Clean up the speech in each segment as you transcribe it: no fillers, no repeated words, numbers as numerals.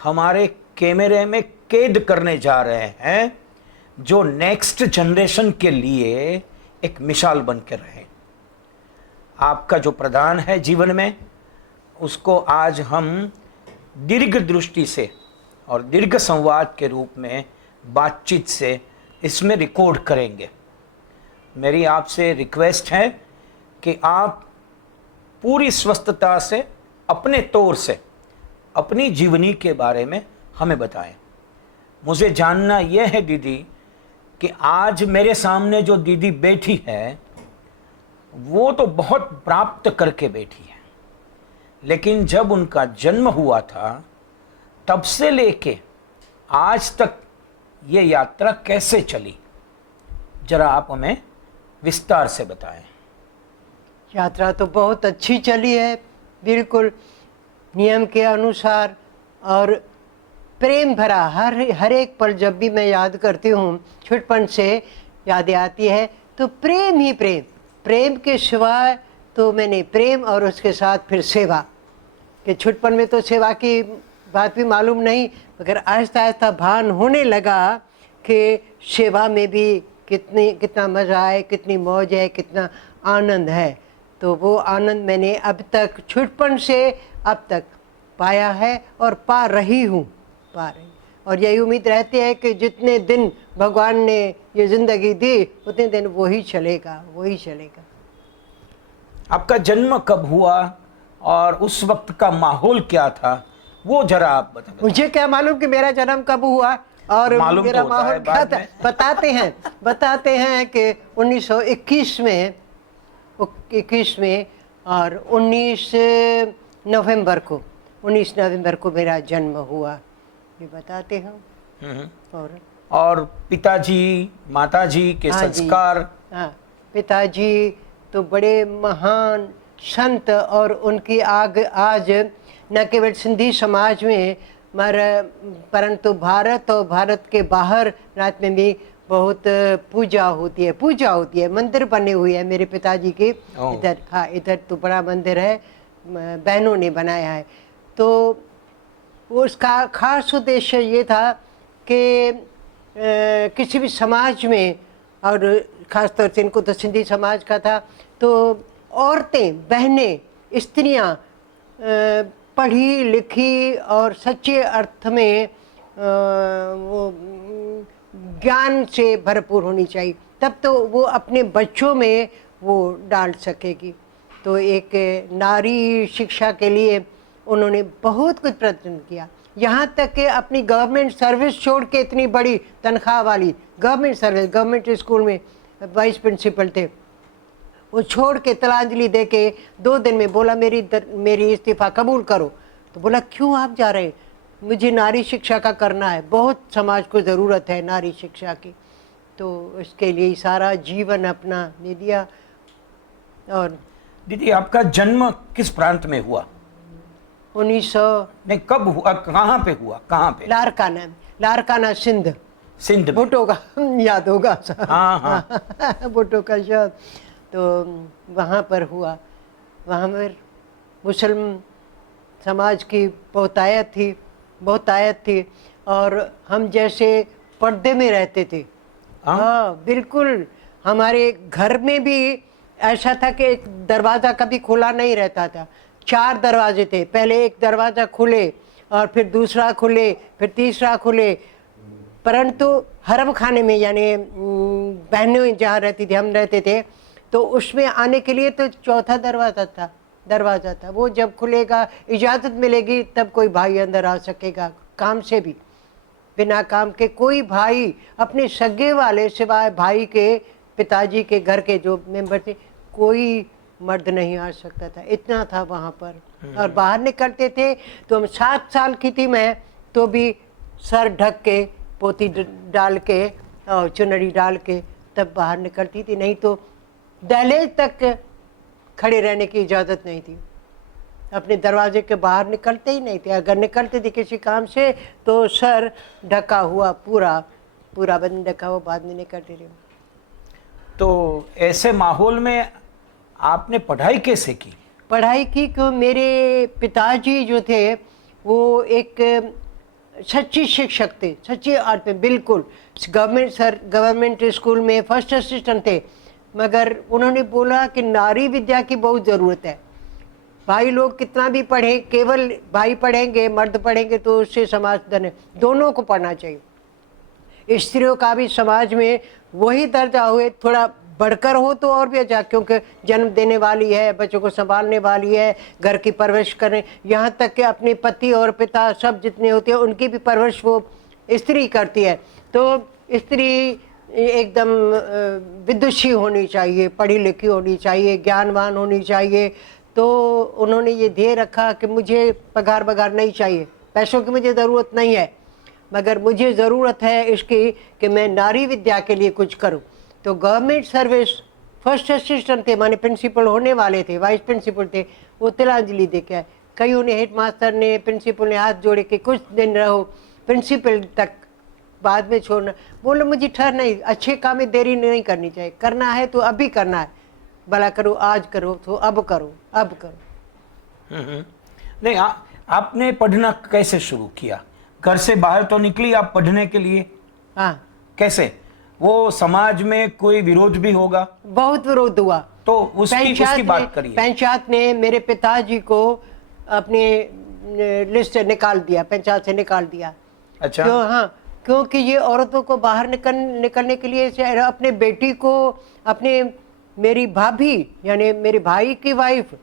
हमारे कैमरे में कैद करने जा रहे हैं, जो नेक्स्ट जनरेशन के लिए एक मिसाल बन के रहे। आपका जो प्रधान है जीवन में, उसको आज हम दीर्घ दृष्टि से और दीर्घ संवाद के रूप में बातचीत से इसमें रिकॉर्ड करेंगे। मेरी आपसे रिक्वेस्ट है कि आप पूरी स्वस्थता से अपने तौर से अपनी जीवनी के बारे में हमें बताएं। मुझे जानना यह है दीदी कि आज मेरे सामने जो दीदी बैठी है वो तो बहुत प्राप्त करके बैठी है, लेकिन जब उनका जन्म हुआ था तब से लेके आज तक ये यात्रा कैसे चली, जरा आप हमें विस्तार से बताएं। यात्रा तो बहुत अच्छी चली है, बिल्कुल नियम के अनुसार, और प्रेम भरा। हर एक पल जब भी मैं याद करती हूँ, छुटपन से यादें आती है तो प्रेम ही प्रेम। प्रेम के सिवाय तो मैंने प्रेम और उसके साथ फिर सेवा, कि छुटपन में तो सेवा की बात भी मालूम नहीं, मगर आहिस्ता आहिस्ता भान होने लगा कि सेवा में भी कितना मज़ा है, कितनी मौज है, कितना आनंद है। तो वो आनंद मैंने अब तक छुटपन से अब तक पाया है और पा रही हूँ, और यही उम्मीद रहती है कि जितने दिन भगवान ने ये ज़िंदगी दी उतने दिन वही चलेगा। आपका जन्म कब हुआ और उस वक्त का माहौल क्या था, वो जरा आप बताएं। मुझे क्या मालूम कि मेरा जन्म कब हुआ और मेरा माहौल क्या था। बताते हैं कि 1921 में और 19 नवंबर को मेरा जन्म हुआ, ये बताते हैं। और पिताजी माताजी के संस्कार? हाँ, पिताजी तो बड़े महान संत, और उनकी आज न केवल सिंधी समाज में परंतु भारत और भारत के बाहर रात में भी बहुत पूजा होती है। मंदिर बने हुए हैं मेरे पिताजी के इधर। हाँ, इधर तो बड़ा मंदिर है, बहनों ने बनाया है। तो उसका खास उद्देश्य ये था कि किसी भी समाज में, और ख़ास तौर से इनको तो सिंधी समाज का था, तो औरतें, बहनें, स्त्रियां पढ़ी लिखी और सच्चे अर्थ में वो ज्ञान से भरपूर होनी चाहिए, तब तो वो अपने बच्चों में वो डाल सकेगी। तो एक नारी शिक्षा के लिए उन्होंने बहुत कुछ प्रयत्न किया, यहाँ तक कि अपनी गवर्नमेंट सर्विस छोड़ के, इतनी बड़ी तनख्वाह वाली गवर्नमेंट स्कूल में वाइस प्रिंसिपल थे, वो छोड़ के तिलांजलि दे के 2 दिन में बोला मेरी इस्तीफ़ा कबूल करो। तो बोला क्यों आप जा रहे हैं? मुझे नारी शिक्षा का करना है, बहुत समाज को ज़रूरत है नारी शिक्षा की। तो उसके लिए सारा जीवन अपना दे दिया। और दीदी आपका जन्म किस प्रांत में हुआ? 1900 नहीं, कब हुआ, कहाँ पे हुआ, कहाँ पे? लारकाना सिंध भुट्टो का याद होगा। हाँ। भुट्टो का शब्द, तो वहाँ पर हुआ। वहाँ पर मुसलमान समाज की बहुतायत थी, और हम जैसे पर्दे में रहते थे। हाँ, बिल्कुल। हमारे घर में भी ऐसा था कि एक दरवाज़ा कभी खुला नहीं रहता था, 4 दरवाजे थे। पहले एक दरवाज़ा खुले और फिर दूसरा खुले, फिर तीसरा खुले। परंतु हरम खाने में, यानी बहनें जहाँ रहती थी, हम रहते थे, तो उसमें आने के लिए तो चौथा दरवाज़ा था। वो जब खुलेगा, इजाज़त मिलेगी, तब कोई भाई अंदर आ सकेगा। काम से भी, बिना काम के कोई भाई अपने सगे वाले सिवाय भाई के, पिताजी के घर के जो मेंबर थे, कोई मर्द नहीं आ सकता था। इतना था वहाँ पर। और बाहर निकलते थे तो हम 7 साल की थी मैं, तो भी सर ढक के, पोती डाल के और चुनरी डाल के तब बाहर निकलती थी, नहीं तो दहलीज तक खड़े रहने की इजाज़त नहीं थी। अपने दरवाजे के बाहर निकलते ही नहीं थे। अगर निकलते थे किसी काम से तो सर ढका हुआ, पूरा बदन ढका हुआ, बाद में निकलते थे। तो ऐसे माहौल में आपने पढ़ाई कैसे की? पढ़ाई की कि मेरे पिताजी जो थे वो एक सच्ची शिक्षक थे, सच्ची अर्थ में बिल्कुल। गवर्नमेंट स्कूल में फर्स्ट असिस्टेंट थे, मगर उन्होंने बोला कि नारी विद्या की बहुत ज़रूरत है। भाई लोग कितना भी पढ़े, केवल भाई पढ़ेंगे मर्द पढ़ेंगे तो उससे समाज धन, दोनों को पढ़ना चाहिए। स्त्रियों का भी समाज में वही दर्जा हुए, थोड़ा बढ़कर हो तो और भी अच्छा, क्योंकि जन्म देने वाली है, बच्चों को संभालने वाली है, घर की परवरिश करने, यहाँ तक कि अपने पति और पिता सब जितने होते हैं उनकी भी परवरिश वो स्त्री करती है। तो स्त्री एकदम विदुषी होनी चाहिए, पढ़ी लिखी होनी चाहिए, ज्ञानवान होनी चाहिए। तो उन्होंने ये ध्येय रखा कि मुझे पगार बगार नहीं चाहिए, पैसों की मुझे ज़रूरत नहीं है, मगर मुझे ज़रूरत है इसकी कि मैं नारी विद्या के लिए कुछ करूं। तो गवर्नमेंट सर्विस फर्स्ट असिस्टेंट थे, माने प्रिंसिपल होने वाले थे, वाइस प्रिंसिपल थे, वो तिलांजलि दे के आए। कई उन्हें हेड मास्टर ने, प्रिंसिपल ने हाथ जोड़े कि कुछ दिन रहो, प्रिंसिपल तक बाद में छोड़ना। बोलो मुझे ठहरना ही, अच्छे काम में देरी नहीं करनी चाहिए, करना है तो अभी करना है, भला करो आज करो तो अब करो, अब करो। नहीं, आपने पढ़ना कैसे शुरू किया? घर से बाहर तो निकली आप पढ़ने के लिए? हाँ। कैसे? वो समाज में कोई विरोध भी होगा? बहुत विरोध हुआ। तो उसकी बात करिए। पंचायत ने मेरे पिताजी को अपने लिस्ट से निकाल दिया, पंचायत से निकाल दिया। अच्छा। क्यों? हाँ, क्योंकि ये औरतों को बाहर निकलने के लिए अपने बेटी को, अपने मेरी भाभी यानी मेरे भाई की वाइफ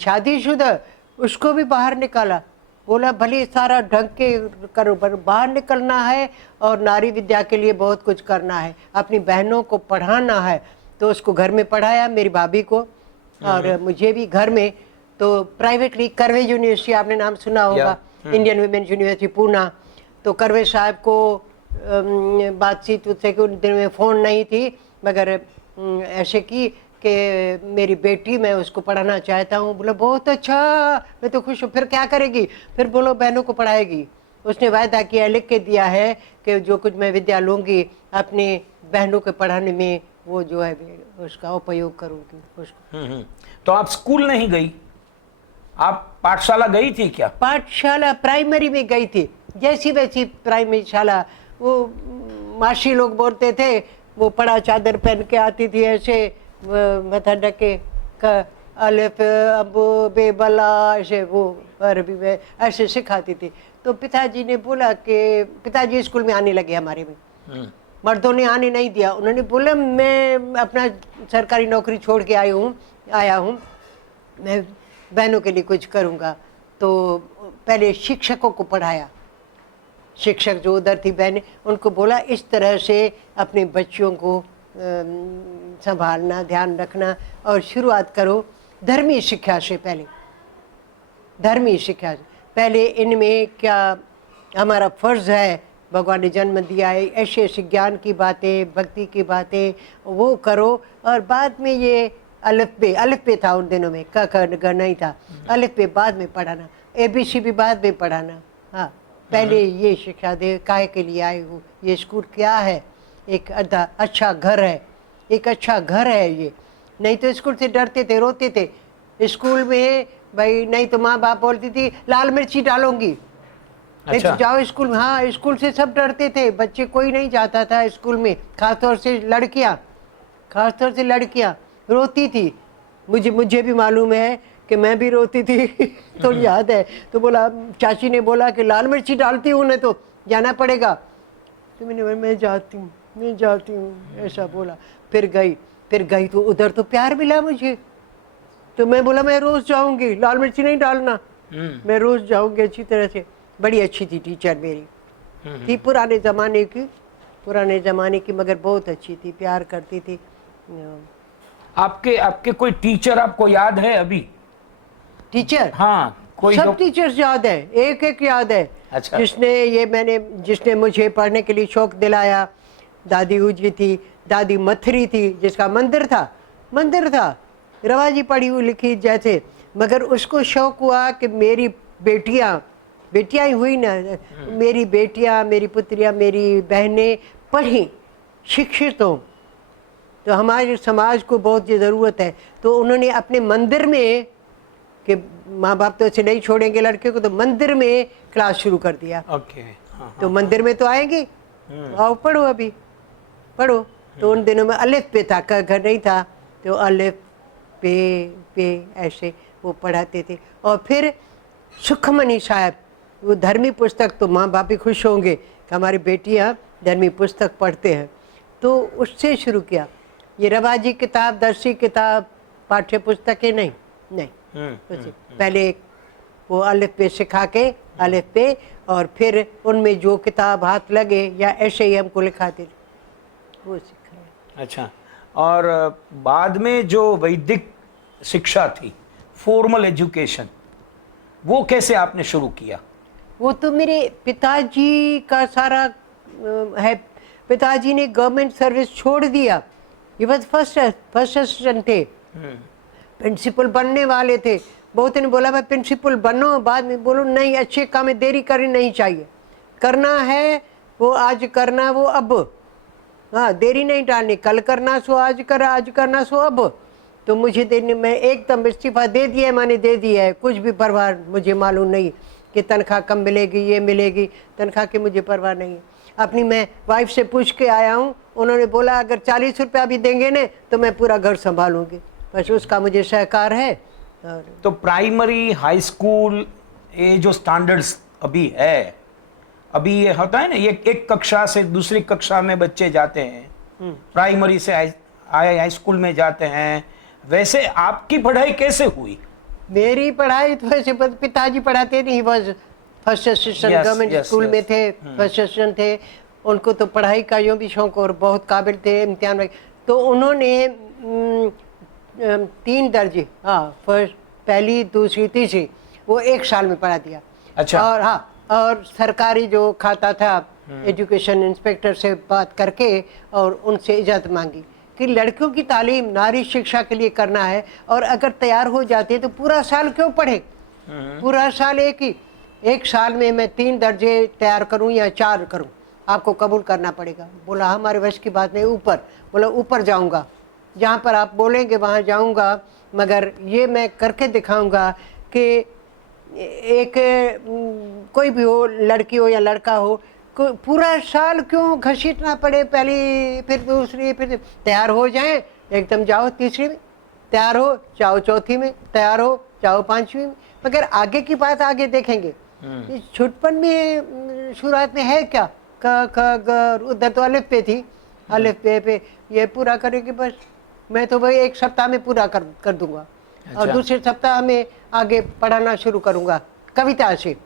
शादीशुदा, उसको भी बाहर निकाला। बोला भले सारा ढंग के करो, पर बाहर निकलना है और नारी विद्या के लिए बहुत कुछ करना है, अपनी बहनों को पढ़ाना है। तो उसको घर में पढ़ाया, मेरी भाभी को और मुझे भी घर में। तो प्राइवेटली करवे यूनिवर्सिटी, आपने नाम सुना होगा, इंडियन वुमेन्स यूनिवर्सिटी पूना। तो करवे साहब को बातचीत उससे कि उन दिनों में फ़ोन नहीं थी, मगर ऐसे की कि मेरी बेटी, मैं उसको पढ़ाना चाहता हूँ। बोला बहुत अच्छा, मैं तो खुश हूँ। फिर क्या करेगी? फिर बोलो बहनों को पढ़ाएगी। उसने वायदा किया, लिख के दिया है कि जो कुछ मैं विद्या लूँगी अपने बहनों के पढ़ाने में, वो जो है उसका उपयोग करूँगी उसको। तो आप स्कूल नहीं गई? आप पाठशाला गई थी क्या? पाठशाला प्राइमरी में गई थी, जैसी वैसी प्राइमरी शाला। वो मासी लोग बोलते थे, वो पड़ा चादर पहन के आती थी, ऐसे मथा ढके, अलिफ अबू बेबला, ऐसे वो अरबी में ऐसे सिखाती थी। तो पिताजी ने बोला कि पिताजी स्कूल में आने लगे हमारे में, मर्दों ने आने नहीं दिया। उन्होंने बोला मैं अपना सरकारी नौकरी छोड़ के आया हूँ, मैं बहनों के लिए कुछ करूँगा। तो पहले शिक्षकों को पढ़ाया, शिक्षक जो उधर थी बहनें, उनको बोला इस तरह से अपने बच्चों को संभालना, ध्यान रखना, और शुरुआत करो धर्मी शिक्षा से। पहले धर्मी शिक्षा से पहले इनमें क्या हमारा फ़र्ज़ है, भगवान ने जन्म दिया है, ऐसे ऐसे ज्ञान की बातें, भक्ति की बातें वो करो। और बाद में ये अलिफ पे था उन दिनों में, क ख ग नहीं था, अलिफ पे बाद में पढ़ाना, ABC भी बाद में पढ़ाना। हाँ, पहले ये शिक्षा दे, काहे के लिए आई हूँ, ये स्कूल क्या है, एक अच्छा घर है, एक अच्छा घर है ये। नहीं तो स्कूल से डरते थे, रोते थे स्कूल में भाई, नहीं तो माँ बाप बोलती थी लाल मिर्ची डालूंगी। अच्छा। तो जाओ स्कूल में। हाँ, स्कूल से सब डरते थे, बच्चे कोई नहीं जाता था स्कूल में, खासतौर से लड़कियाँ रोती थी। मुझे भी मालूम है कि मैं भी रोती थी तो याद है। तो बोला, चाची ने बोला कि लाल मिर्ची डालती हूँ ना तो जाना पड़ेगा। तो मैंने बोला मैं जाती हूँ ऐसा बोला। फिर गई तो उधर तो प्यार मिला मुझे। तो मैं बोला मैं रोज़ जाऊँगी, लाल मिर्ची नहीं डालना, मैं रोज़ जाऊँगी अच्छी तरह से। बड़ी अच्छी थी टीचर मेरी, थी पुराने ज़माने की, मगर बहुत अच्छी थी, प्यार करती थी। आपके कोई टीचर आपको याद है अभी? टीचर? हाँ, कोई सब टीचर्स याद है, एक याद है। अच्छा। जिसने मुझे पढ़ने के लिए शौक दिलाया, दादी उजी थी, दादी मथरी थी, जिसका मंदिर था, रवाजी पढ़ी हुई लिखी जैसे, मगर उसको शौक हुआ कि मेरी बेटियां ही हुई ना, मेरी बेटियां, मेरी पुत्रियां, मेरी बहनें पढ़ी, शिक्षित हों, तो हमारे समाज को बहुत ज़रूरत है। तो उन्होंने अपने मंदिर में कि माँ बाप तो ऐसे नहीं छोड़ेंगे लड़के को, तो मंदिर में क्लास शुरू कर दिया। ओके। हाँ। तो मंदिर में तो आएंगे, आओ पढ़ो, अभी पढ़ो। तो उन दिनों में अलिफ पे था, क घर नहीं था, तो अलिफ पे ऐसे वो पढ़ाते थे। और फिर सुखमणि साहब, वो धर्मी पुस्तक, तो माँ बाप भी खुश होंगे कि हमारी बेटियाँ धर्मी पुस्तक पढ़ते हैं, तो उससे शुरू किया। ये रवाजी किताब, दर्शी किताब, पाठ्य पुस्तकें नहीं, उससे पहले वो अलिफ पे सिखा के, अलिफ पे, और फिर उनमें जो किताब हाथ लगे या ऐसे ही हमको लिखाते थे वो सिखाया। अच्छा। और बाद में जो वैदिक शिक्षा थी, फॉर्मल एजुकेशन, वो कैसे आपने शुरू किया? वो तो मेरे पिताजी का सारा है। पिताजी ने गवर्नमेंट सर्विस छोड़ दिया। ये बस फर्स्ट असिस्टेंट थे, प्रिंसिपल बनने वाले थे। बहुत ने बोला भाई प्रिंसिपल बनो, बाद में बोलो नहीं, अच्छे काम में देरी करनी नहीं चाहिए, करना है वो आज करना, वो अब, हाँ देरी नहीं डालनी, कल करना सो आज कर, आज करना सो अब। तो मुझे देने, मैं एकदम इस्तीफा दे दिया है, मैंने दे दिया है, कुछ भी परवाह मुझे मालूम नहीं कि तनख्वाह कम मिलेगी, ये मिलेगी, तनख्वाह की मुझे परवाह नहीं है। अपनी मैं वाइफ से पूछ के आया हूँ, उन्होंने बोला अगर 40 रुपया भी देंगे ना तो मैं पूरा घर संभालूंगी, बस उसका मुझे सहकार है। और तो प्राइमरी, हाई स्कूल, ये जो स्टैंडर्ड्स अभी है, अभी ये होता है ना, ये एक कक्षा से दूसरी कक्षा में बच्चे जाते हैं, प्राइमरी से हाई स्कूल में जाते हैं, वैसे आपकी पढ़ाई कैसे हुई? मेरी पढ़ाई तो ऐसे पिताजी पढ़ाते नहीं, बस फर्स्ट असिस्टेंट गवर्नमेंट स्कूल में थे, फर्स्ट असिस्टेंट थे। उनको तो पढ़ाई का यूँ भी शौक, और बहुत काबिल थे इम्तिहान में। तो उन्होंने 3 दर्जे, हाँ फर्स्ट, पहली, दूसरी, तीसरी, वो 1 साल में पढ़ा दिया। अच्छा। और हाँ, और सरकारी जो खाता था, एजुकेशन इंस्पेक्टर से बात करके और उनसे इजाज़त मांगी कि लड़कियों की तालीम नारी शिक्षा के लिए करना है, और अगर तैयार हो जाती है तो पूरा साल क्यों पढ़े, पूरा साल एक साल में मैं 3 दर्जे तैयार करूं या 4 करूं, आपको कबूल करना पड़ेगा। बोला हमारे वश की बात नहीं, ऊपर। बोला ऊपर जाऊंगा, जहां पर आप बोलेंगे वहां जाऊंगा, मगर ये मैं करके दिखाऊंगा कि एक कोई भी हो, लड़की हो या लड़का हो, पूरा साल क्यों घसीटना पड़े, पहली फिर दूसरी, फिर तैयार हो जाएं, एकदम जाओ तीसरी में, तैयार हो जाओ चौथी में, तैयार हो जाओ 5वीं में, मगर आगे की बात आगे देखेंगे। इस छुटपन में शुरुआत में है क्या, क ख ग, उधर तो अलिफ पे थी, अलिफ पे ये पूरा करेगी बस। मैं तो भाई 1 सप्ताह में पूरा कर दूंगा। अच्छा। और दूसरे सप्ताह में आगे पढ़ाना शुरू करूंगा कविता से,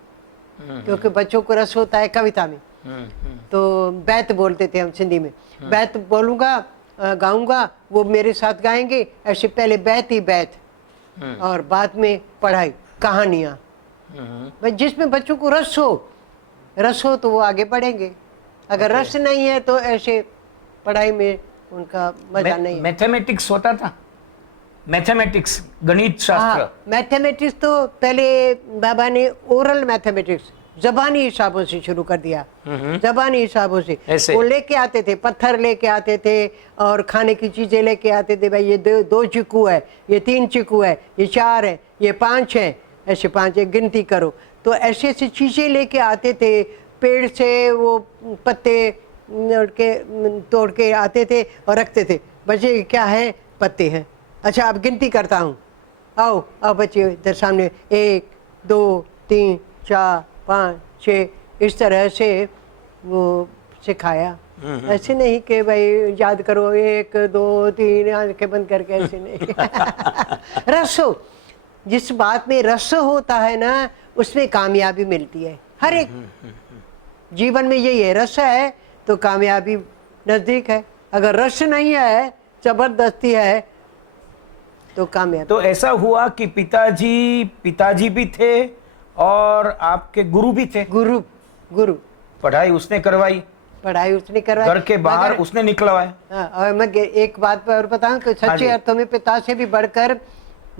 क्योंकि बच्चों को रस होता है कविता में। तो बैत बोलते थे हम सिंधी में, बैत बोलूंगा, गाऊंगा, वो मेरे साथ गाएंगे, ऐसे पहले बैत ही बैत, और बाद में पढ़ाई, कहानियां, भाई जिसमें बच्चों को रस हो तो वो आगे बढ़ेंगे, अगर रस नहीं है तो ऐसे पढ़ाई में उनका मजा नहीं। मैथमेटिक्स होता था, मैथमेटिक्स, गणित शास्त्र। हाँ, मैथमेटिक्स तो पहले बाबा ने ओरल मैथमेटिक्स जबानी हिसाबों से शुरू कर दिया, जबानी हिसाबों से। वो लेके आते थे, पत्थर लेके आते थे और खाने की चीजें लेके आते थे, भाई ये 2 चीकू है, ये 3 चीकू है, ये 4 है, ये 5 है, ऐसे 5 एक गिनती करो। तो ऐसे ऐसी चीजें लेके आते थे, पेड़ से वो पत्ते तोड़ के आते थे और रखते थे, बच्चे क्या है, पत्ते हैं, अच्छा अब गिनती करता हूँ, आओ बच्चे इधर सामने, 1 2 3 4 5 6, इस तरह से वो सिखाया। ऐसे नहीं कि भाई याद करो 1 2 3 आंखें बंद करके, ऐसे नहीं। रस हो, जिस बात में रस होता है ना उसमें कामयाबी मिलती है, हर एक जीवन में यही है, रस है तो कामयाबी नज़दीक है, अगर रस नहीं है, जबरदस्ती है, तो कामयाबी। तो ऐसा हुआ कि पिताजी भी थे और आपके गुरु भी थे? गुरु पढ़ाई उसने करवाई, घर के बाहर उसने निकलवाया। हाँ, और मैं एक बात पर और बताऊं कि सच्चे अर्थों में पिता से भी बढ़कर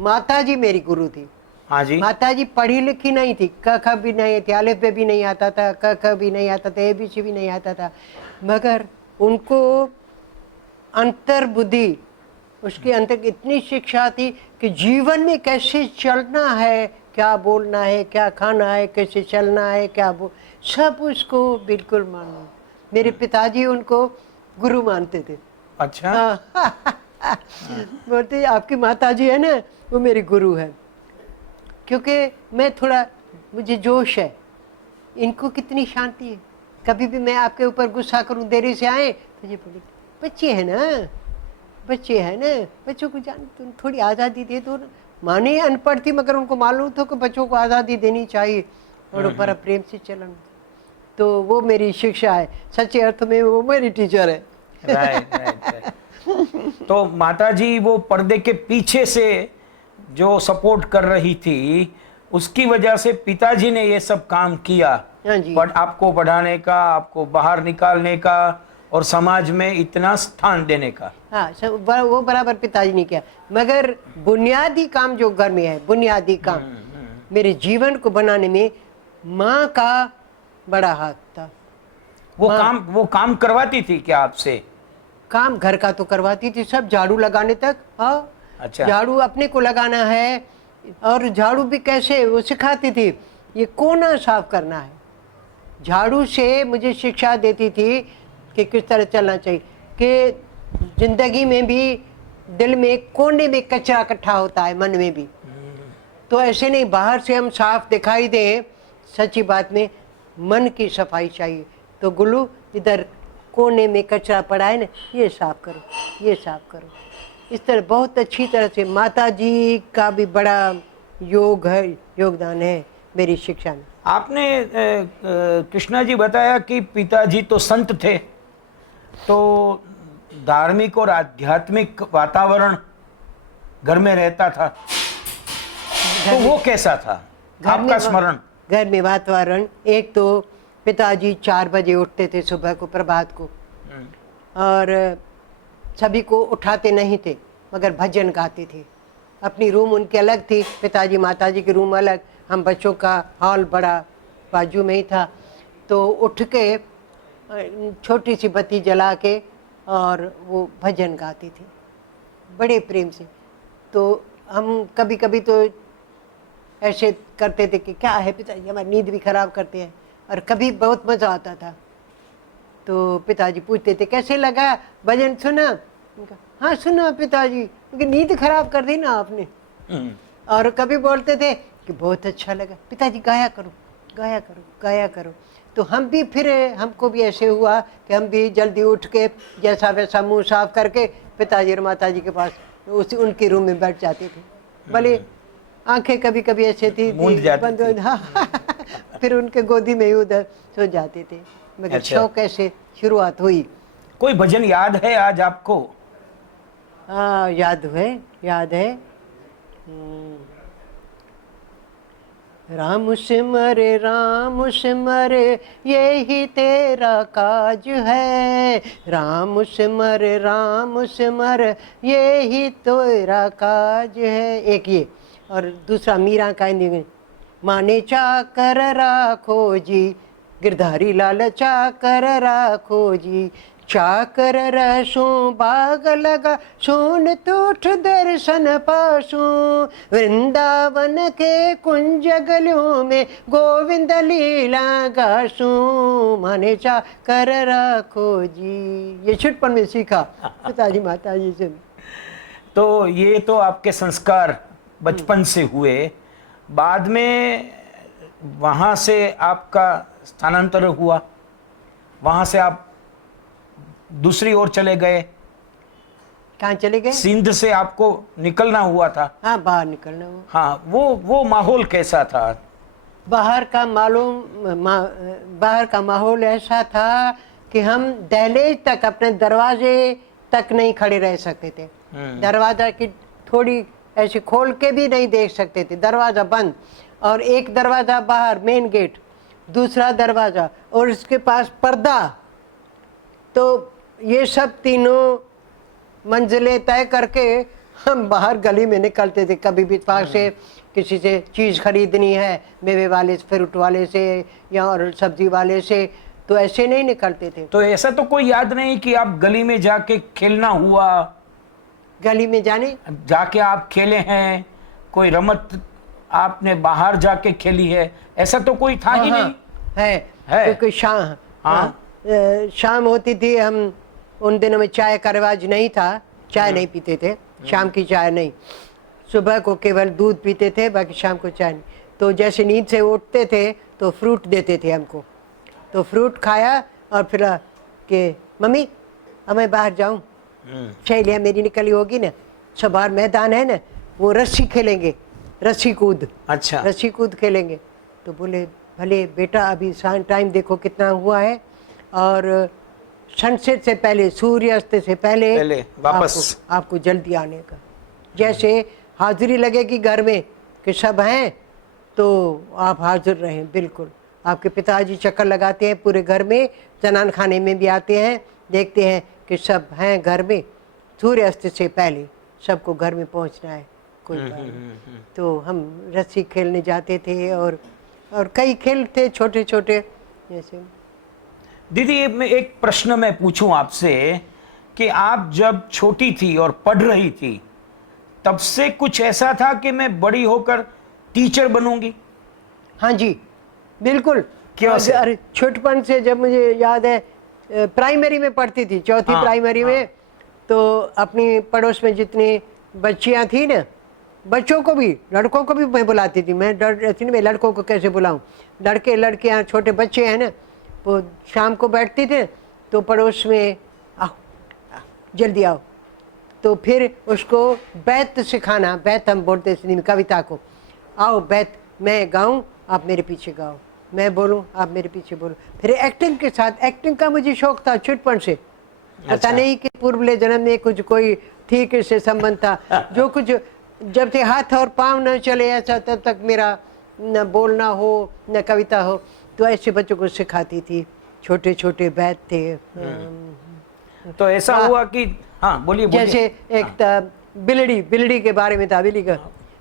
माताजी मेरी गुरु थी। हाँ जी। माताजी पढ़ी लिखी नहीं थी, क ख भी नहीं थी, अलिफ बे भी नहीं आता था, क ख भी नहीं आता था, ABC भी नहीं आता था, मगर उनको अंतर बुद्धि उसके अंदर इतनी शिक्षा थी कि जीवन में कैसे चलना है, क्या बोलना है, क्या खाना है, कैसे चलना है, क्या सब उसको बिल्कुल मालूम। मेरे पिताजी उनको गुरु मानते थे। अच्छा। हाँ। बोलते आपकी माताजी है ना, वो मेरी गुरु है, क्योंकि मैं थोड़ा, मुझे जोश है, इनको कितनी शांति है। कभी भी मैं आपके ऊपर गुस्सा करूं, देरी से आए तो ये बोले बच्चे हैं ना, बच्चे हैं ना, बच्चों को जान तुम थोड़ी आज़ादी दे दो ना। माने अनपढ़ थी मगर उनको मालूम था कि बच्चों को आज़ादी देनी चाहिए और वो बड़ा प्रेम से चलन। तो वो मेरी शिक्षा है, सच्चे अर्थ में वो मेरी टीचर है। Right right. तो माताजी वो पर्दे के पीछे से जो सपोर्ट कर रही थी, उसकी वजह से पिताजी ने ये सब काम किया। हाँ जी। बट आपको पढ़ाने का, आपको बाहर निकालने का और समाज में इतना स्थान देने का। हाँ, सब वो बराबर पिताजी ने किया, मगर बुनियादी काम जो घर में है, बुनियादी काम मेरे जीवन को बनाने में माँ का बड़ा हाथ था। वो काम करवाती थी क्या आपसे? काम घर का तो करवाती थी, सब झाड़ू लगाने तक। हाँ, अच्छा। झाड़ू अपने को लगाना है, और झाड़ू भी कैसे वो सिखाती थी, ये कोना साफ करना है। झाड़ू से मुझे शिक्षा देती थी कि किस तरह चलना चाहिए, कि जिंदगी में भी दिल में कोने में कचरा इकट्ठा होता है, मन में भी। तो ऐसे नहीं बाहर से हम साफ दिखाई दें, सच्ची बात में मन की सफाई चाहिए। तो गुल्लू इधर कोने में कचरा पड़ा है ना, ये साफ करो, ये साफ करो। इस तरह बहुत अच्छी तरह से माता जी का भी बड़ा योगदान है मेरी शिक्षा में। आपने कृष्णा जी बताया कि पिताजी तो संत थे, तो धार्मिक और आध्यात्मिक वातावरण घर में रहता था, तो वो कैसा था आपका स्मरण? घर में वातावरण, एक तो पिताजी 4 बजे उठते थे सुबह को, प्रभात को, और सभी को उठाते नहीं थे मगर भजन गाते थे। अपनी रूम उनकी अलग थी, पिताजी माताजी की रूम अलग, हम बच्चों का हॉल बड़ा बाजू में ही था। तो उठ के छोटी सी बत्ती जला के और वो भजन गाती थी बड़े प्रेम से। तो हम कभी कभी तो ऐसे करते थे कि क्या है पिताजी, हमारी नींद भी खराब करते हैं, और कभी बहुत मज़ा आता था। तो पिताजी पूछते थे कैसे लगा भजन, सुना? हाँ सुना पिताजी, क्योंकि नींद खराब कर दी ना आपने। और कभी बोलते थे कि बहुत अच्छा लगा पिताजी, गाया करो गाया करो गाया करो। तो हम भी फिर हमको भी ऐसे हुआ कि हम भी जल्दी उठ के जैसा वैसा मुंह साफ करके पिताजी और माताजी के पास उनके रूम में बैठ जाते थे। भले आंखें कभी कभी ऐसे थी बंद, हाँ, फिर उनके गोदी में ही उधर सो जाते थे। मगर अच्छा। शौक ऐसे शुरुआत हुई। कोई भजन याद है आज आपको? हाँ याद है। राम सिमर यही तेरा काज है, राम सिमर यही तेरा काज है, एक ये। और दूसरा मीरा का माने चाकर राखो जी, गिरधारी लाल चाकर राखो जी, चाकर रसो बाग लगा सोन तूठ दर्शन पासो, वृंदावन के कुंज गलियों में गोविंद लीला गासो, माने चाकर राखो जी। ये छुटपन में सीखा पिताजी माताजी से। तो ये तो आपके संस्कार बचपन से हुए, बाद में वहाँ से आपका स्थानांतरण हुआ, वहाँ से आप दूसरी ओर चले गए। कहाँ चले गए? सिंध से आपको निकलना हुआ था। हाँ, बाहर निकलना हुआ। हाँ, वो माहौल कैसा था? बाहर का माहौल ऐसा था कि हम दहलीज तक, अपने दरवाजे तक नहीं खड़े रह सकते थे। दरवाजा की थोड़ी ऐसे खोल के भी नहीं देख सकते थे, दरवाजा बंद, और एक दरवाजा बाहर मेन गेट, दूसरा दरवाजा और इसके पास पर्दा। तो ये सब तीनों मंजिलें तय करके हम बाहर गली में निकलते थे। कभी भी पास से किसी से चीज़ खरीदनी है, मेवे वाले से, फ्रूट वाले से या और सब्जी वाले से, तो ऐसे नहीं निकलते थे। तो ऐसा तो कोई याद नहीं कि आप गली में जाके खेलना हुआ? गली में जाने। जाके आप खेले हैं, कोई रमत आपने बाहर जाके खेली है, ऐसा तो कोई था ही नहीं? है क्योंकि शाम होती थी, हम उन दिनों में चाय का रिवाज नहीं था, चाय नहीं पीते थे, शाम की चाय नहीं, सुबह को केवल दूध पीते थे, बाकी शाम को चाय नहीं। तो जैसे नींद से उठते थे तो फ्रूट देते थे हमको, तो फ्रूट खाया और फिर कि मम्मी अब मैं बाहर जाऊं, सहेलियाँ मेरी निकली होगी ना, सब बाहर मैदान है ना, वो रस्सी खेलेंगे, रस्सी कूद। अच्छा। रस्सी कूद खेलेंगे। तो बोले भले बेटा अभी टाइम देखो कितना हुआ है, और सनसेट से पहले, सूर्यास्त से पहले वापस आपको जल्दी आने का। जैसे हाजिरी लगेगी घर में कि सब हैं तो आप हाजिर रहें। बिल्कुल आपके पिताजी चक्कर लगाते हैं पूरे घर में, जनान खाने में भी आते हैं, देखते हैं कि सब हैं घर में, सूर्यास्त से पहले सबको घर में पहुंचना है, कोई बात नहीं। तो हम रस्सी खेलने जाते थे, और कई खेल थे छोटे छोटे। जैसे दीदी एक प्रश्न मैं पूछूं आपसे कि आप जब छोटी थी और पढ़ रही थी, तब से कुछ ऐसा था कि मैं बड़ी होकर टीचर बनूंगी? हाँ जी, बिल्कुल। क्यों से? अरे छोटपन से, जब मुझे याद है प्राइमरी में पढ़ती थी, चौथी प्राइमरी में, तो अपनी पड़ोस में जितनी बच्चियां थी ना, बच्चों को भी, लड़कों को भी मैं बुलाती थी। मैं डर रहती थी, मैं लड़कों को कैसे बुलाऊं, लड़के लड़कियां छोटे बच्चे हैं ना, वो शाम को बैठते थे तो पड़ोस में आओ जल्दी आओ, तो फिर उसको बैत सिखाना, बैत हम बोलते हैं कविता को, आओ बैत, मैं गाऊं आप मेरे पीछे गाओ, मैं बोलूं आप मेरे पीछे बोलो। फिर एक्टिंग के साथ, एक्टिंग का मुझे शौक था छुटपन से। पता नहीं कि पूर्वले जन्म में कुछ कोई ठीक से संबंध था, जो कुछ जब से हाथ और पाँव न चले ऐसा, तब तक मेरा न बोलना हो न कविता हो। तो ऐसे बच्चों को सिखाती थी, छोटे छोटे बैत थे। तो ऐसा हुआ कि हाँ बोलिए। जैसे एक बिलड़ी के बारे में था, बिल्ली का,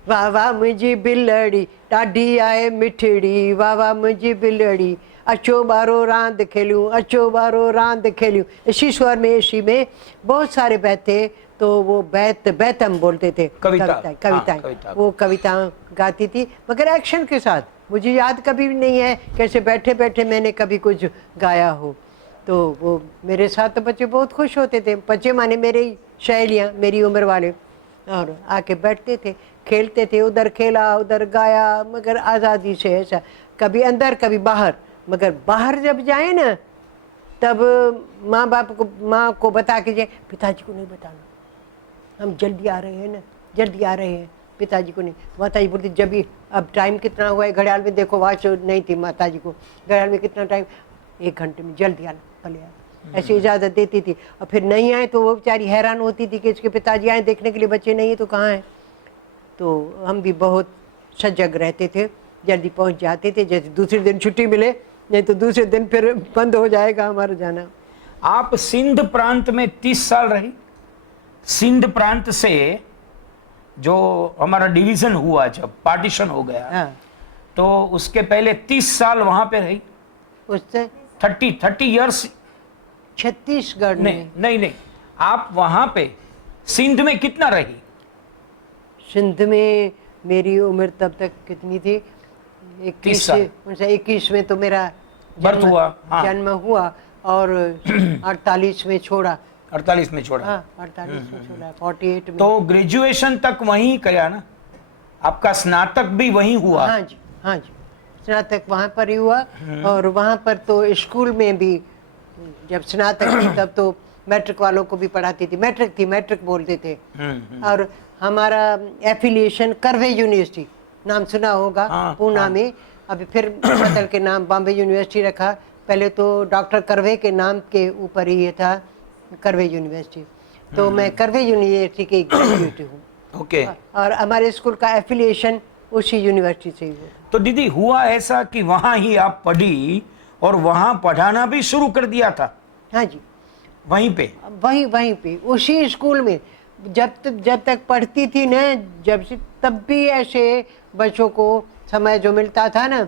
वाह वाह मुझी बिलड़ी टाढ़ी आए मिठड़ी, वाह वाह मुझी बिलड़ी अचो बारो रांद खेलूं, अचो बारो रांद खेलूं। इसी स्वर में, इसी में बहुत सारे बैत थे। तो वो बैत हम बोलते थे, कविताएं। वो कविताएं गाती थी, मगर एक्शन के साथ। मुझे याद कभी भी नहीं है कैसे बैठे बैठे मैंने कभी कुछ गाया हो। तो वो मेरे साथ तो बच्चे बहुत खुश होते थे, बच्चे माने मेरी सहेलियाँ, मेरी उम्र वाले, और आके बैठते थे, खेलते थे, उधर खेला उधर गाया, मगर आज़ादी से, ऐसा कभी अंदर कभी बाहर। मगर बाहर जब जाए ना, तब माँ को बता के जाए, पिताजी को नहीं बताना, हम जल्दी आ रहे हैं ना, जल्दी आ रहे हैं, पिताजी को नहीं। माताजी बोलती जब भी, अब टाइम कितना हुआ है, घड़ियाल में देखो, वॉच नहीं थी माताजी को, घड़ियाल में कितना टाइम, 1 घंटे में, जल्दी आना, भले आ, ऐसी इजाज़त देती थी। और फिर नहीं आए तो वो बेचारी हैरान होती थी कि इसके पिताजी आए देखने के लिए, बच्चे नहीं है तो कहाँ हैं। तो हम भी बहुत सजग रहते थे, जल्दी पहुँच जाते थे, जैसे दूसरे दिन छुट्टी मिले, नहीं तो दूसरे दिन फिर बंद हो जाएगा हमारा जाना। आप सिंध प्रांत में 30 साल रही। सिंध प्रांत से जो हमारा डिवीजन हुआ, जब पार्टीशन हो गया, हाँ। तो उसके पहले 30 साल वहां पे रही। उससे 30 इयर्स छत्तीसगढ़ में। नहीं, आप वहां पे सिंध में कितना रही? सिंध में मेरी उम्र तब तक कितनी थी, 21 में तो मेरा बर्थ हुआ। हाँ। जन्म हुआ, और 48 में छोड़ा। 48 में छोड़ा। हाँ, 48 में छोड़ा, 48 में। तो ग्रेजुएशन तक वहीं किया ना, आपका स्नातक भी वहीं हुआ? हाँ जी, हाँ जी, स्नातक वहाँ पर ही हुआ। और वहाँ पर तो स्कूल में भी जब स्नातक थी तब तो मैट्रिक वालों को भी पढ़ाती थी, मैट्रिक बोलते थे। और हमारा एफिलिएशन करवे यूनिवर्सिटी, नाम सुना होगा, पूना में, अभी फिर बदल के नाम बॉम्बे यूनिवर्सिटी रखा। पहले तो डॉक्टर करवे के नाम के ऊपर ही ये था, करवे यूनिवर्सिटी। तो मैं करवे यूनिवर्सिटी की ग्रेजुएट हूँ। ओके। और हमारे स्कूल का एफिलिएशन उसी यूनिवर्सिटी से ही हुआ। तो दीदी हुआ ऐसा कि वहां ही आप पढ़ी और वहां पढ़ाना भी शुरू कर दिया था? हाँ जी, वहीं पे वहीं पे उसी स्कूल में जब तक पढ़ती थी ना, जब से, तब भी ऐसे बच्चों को समय जो मिलता था ना,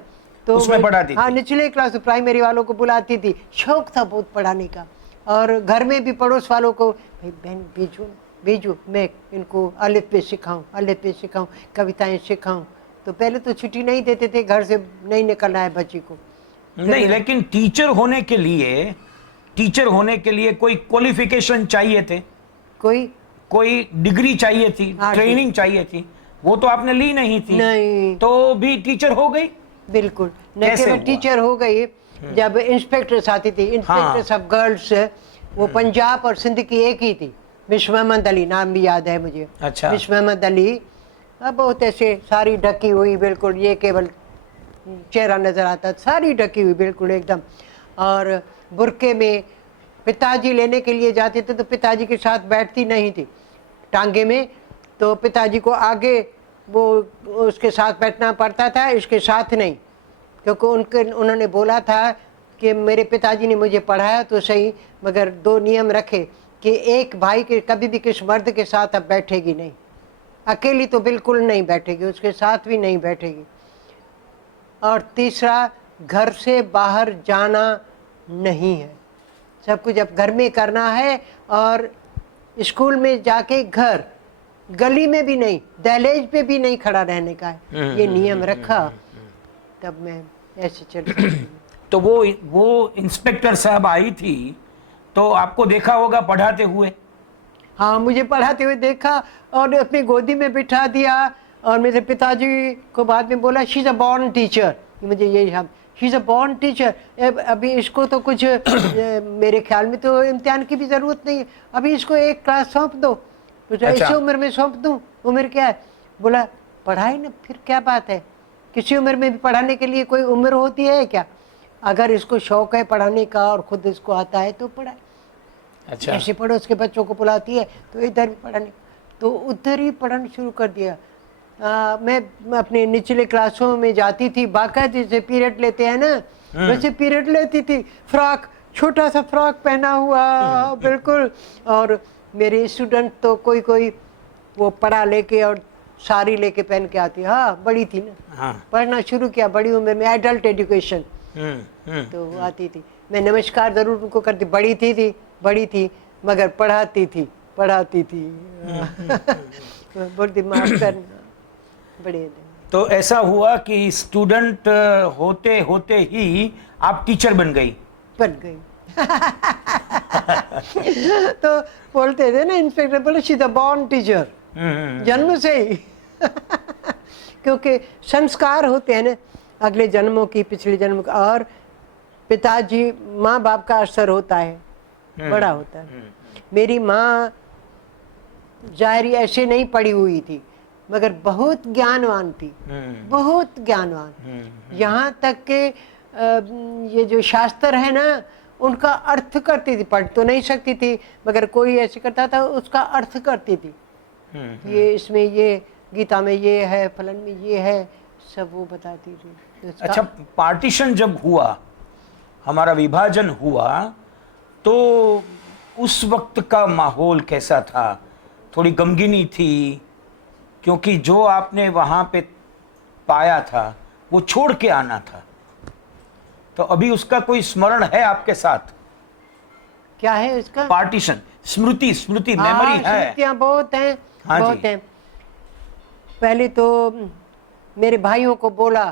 तो उसमें पढ़ाती थी। हाँ, निचले क्लास प्राइमरी वालों को बुलाती थी, शौक था बहुत पढ़ाने का। और घर में भी पड़ोस वालों को, भाई बहन भेजो, भेजो, मैं इनको अलिफ पे सिखाऊं, अलिफ पे सिखाऊं, कविताएं सिखाऊं। तो पहले तो छुट्टी नहीं देते थे, घर से नहीं निकलना है बच्ची को। नहीं, लेकिन टीचर होने के लिए कोई क्वालिफिकेशन चाहिए थे, कोई डिग्री चाहिए थी, हाँ जी। ट्रेनिंग चाहिए थी, वो तो आपने ली नहीं थी। नहीं। तो भी टीचर हो गई। बिल्कुल, न कैसे केवल हुआ? टीचर हो गई, जब इंस्पेक्टर्स आती थी, इंस्पेक्टर्स ऑफ गर्ल्स, वो पंजाब और सिंध की एक ही थी। मिस मोहम्मद अली नाम भी याद है मुझे। अच्छा। मिस मोहम्मद अली, अब बहुत ऐसे सारी ढकी हुई, बिल्कुल ये केवल चेहरा नजर आता, सारी ढकी हुई बिल्कुल एकदम, और बुरके में। पिताजी लेने के लिए जाते थे तो पिताजी के साथ बैठती नहीं थी टांगे में, तो पिताजी को आगे वो उसके साथ बैठना पड़ता था, इसके साथ नहीं, क्योंकि उन्होंने बोला था कि मेरे पिताजी ने मुझे पढ़ाया तो सही, मगर दो नियम रखे कि एक भाई के कभी भी किस मर्द के साथ अब बैठेगी नहीं, अकेली तो बिल्कुल नहीं बैठेगी, उसके साथ भी नहीं बैठेगी। और तीसरा, घर से बाहर जाना नहीं है, सब कुछ अब घर में करना है, और स्कूल में जाके घर, गली में भी नहीं, दहलीज पे भी नहीं खड़ा रहने का है, ये नियम रखा, तब मैं ऐसे चल। तो वो इंस्पेक्टर साहब आई थी, तो आपको देखा होगा पढ़ाते हुए। हाँ, मुझे पढ़ाते हुए देखा और अपनी गोदी में बिठा दिया, और मेरे पिताजी को बाद में बोला she is a born teacher, मुझे यही हम, she is a born teacher. अभी इसको तो कुछ मेरे ख्याल में तो इम्तिहान की भी ज़रूरत नहीं है, अभी इसको एक क्लास सौंप दो। तो अच्छा। इसी उम्र में सौंप दूँ, उम्र क्या है? बोला पढ़ाई ना, फिर क्या बात है, किसी उम्र में भी पढ़ाने के लिए कोई उम्र होती है क्या? अगर इसको शौक़ है पढ़ाने का और ख़ुद इसको आता है तो पढ़ाए। अच्छा। ऐसे पड़ोस के बच्चों को बुलाती है तो इधर भी पढ़ाने, तो उधर ही पढ़ाना शुरू कर दिया। मैं अपने निचले क्लासों में जाती थी, बाकायदे से पीरियड लेते हैं ना, वैसे पीरियड लेती थी, फ्रॉक, छोटा सा फ्रॉक पहना हुआ बिल्कुल, और मेरे स्टूडेंट तो कोई कोई वो पढ़ा लेके और साड़ी लेके पहन के आती। हाँ, बड़ी थी ना, हाँ। पढ़ना शुरू किया बड़ी उम्र में, एडल्ट एजुकेशन, तो वो आती थी। मैं नमस्कार ज़रूर उनको करती, बड़ी थी मगर पढ़ाती थी बहुत दिमाग करना बड़े। तो ऐसा हुआ कि स्टूडेंट होते होते ही आप टीचर बन गई। तो बोलते थे ना इंस्पेक्टर, बोले she is a born teacher, जन्म से ही क्योंकि संस्कार होते हैं ना अगले जन्मों की, पिछले जन्म का, और पिताजी माँ बाप का असर होता है, बड़ा होता है। मेरी माँ जाहिर ऐसे नहीं पढ़ी हुई थी, मगर बहुत ज्ञानवान थी, बहुत ज्ञानवान, यहाँ तक कि ये जो शास्त्र है ना उनका अर्थ करती थी, पढ़ तो नहीं सकती थी, मगर कोई ऐसे करता था उसका अर्थ करती थी। ये इसमें ये गीता में ये है, फलन में ये है, सब वो बताती थी। अच्छा, पार्टीशन जब हुआ, हमारा विभाजन हुआ, तो उस वक्त का माहौल कैसा था? थोड़ी गमगीनी थी, क्योंकि जो आपने वहां पे पाया था वो छोड़ के आना था, तो अभी उसका कोई स्मरण है आपके साथ? क्या है इसका? पार्टीशन, स्मृति मेमोरी है? स्मृतियां बहुत हैं। हाँ बहुत हैं। पहले तो मेरे भाइयों को बोला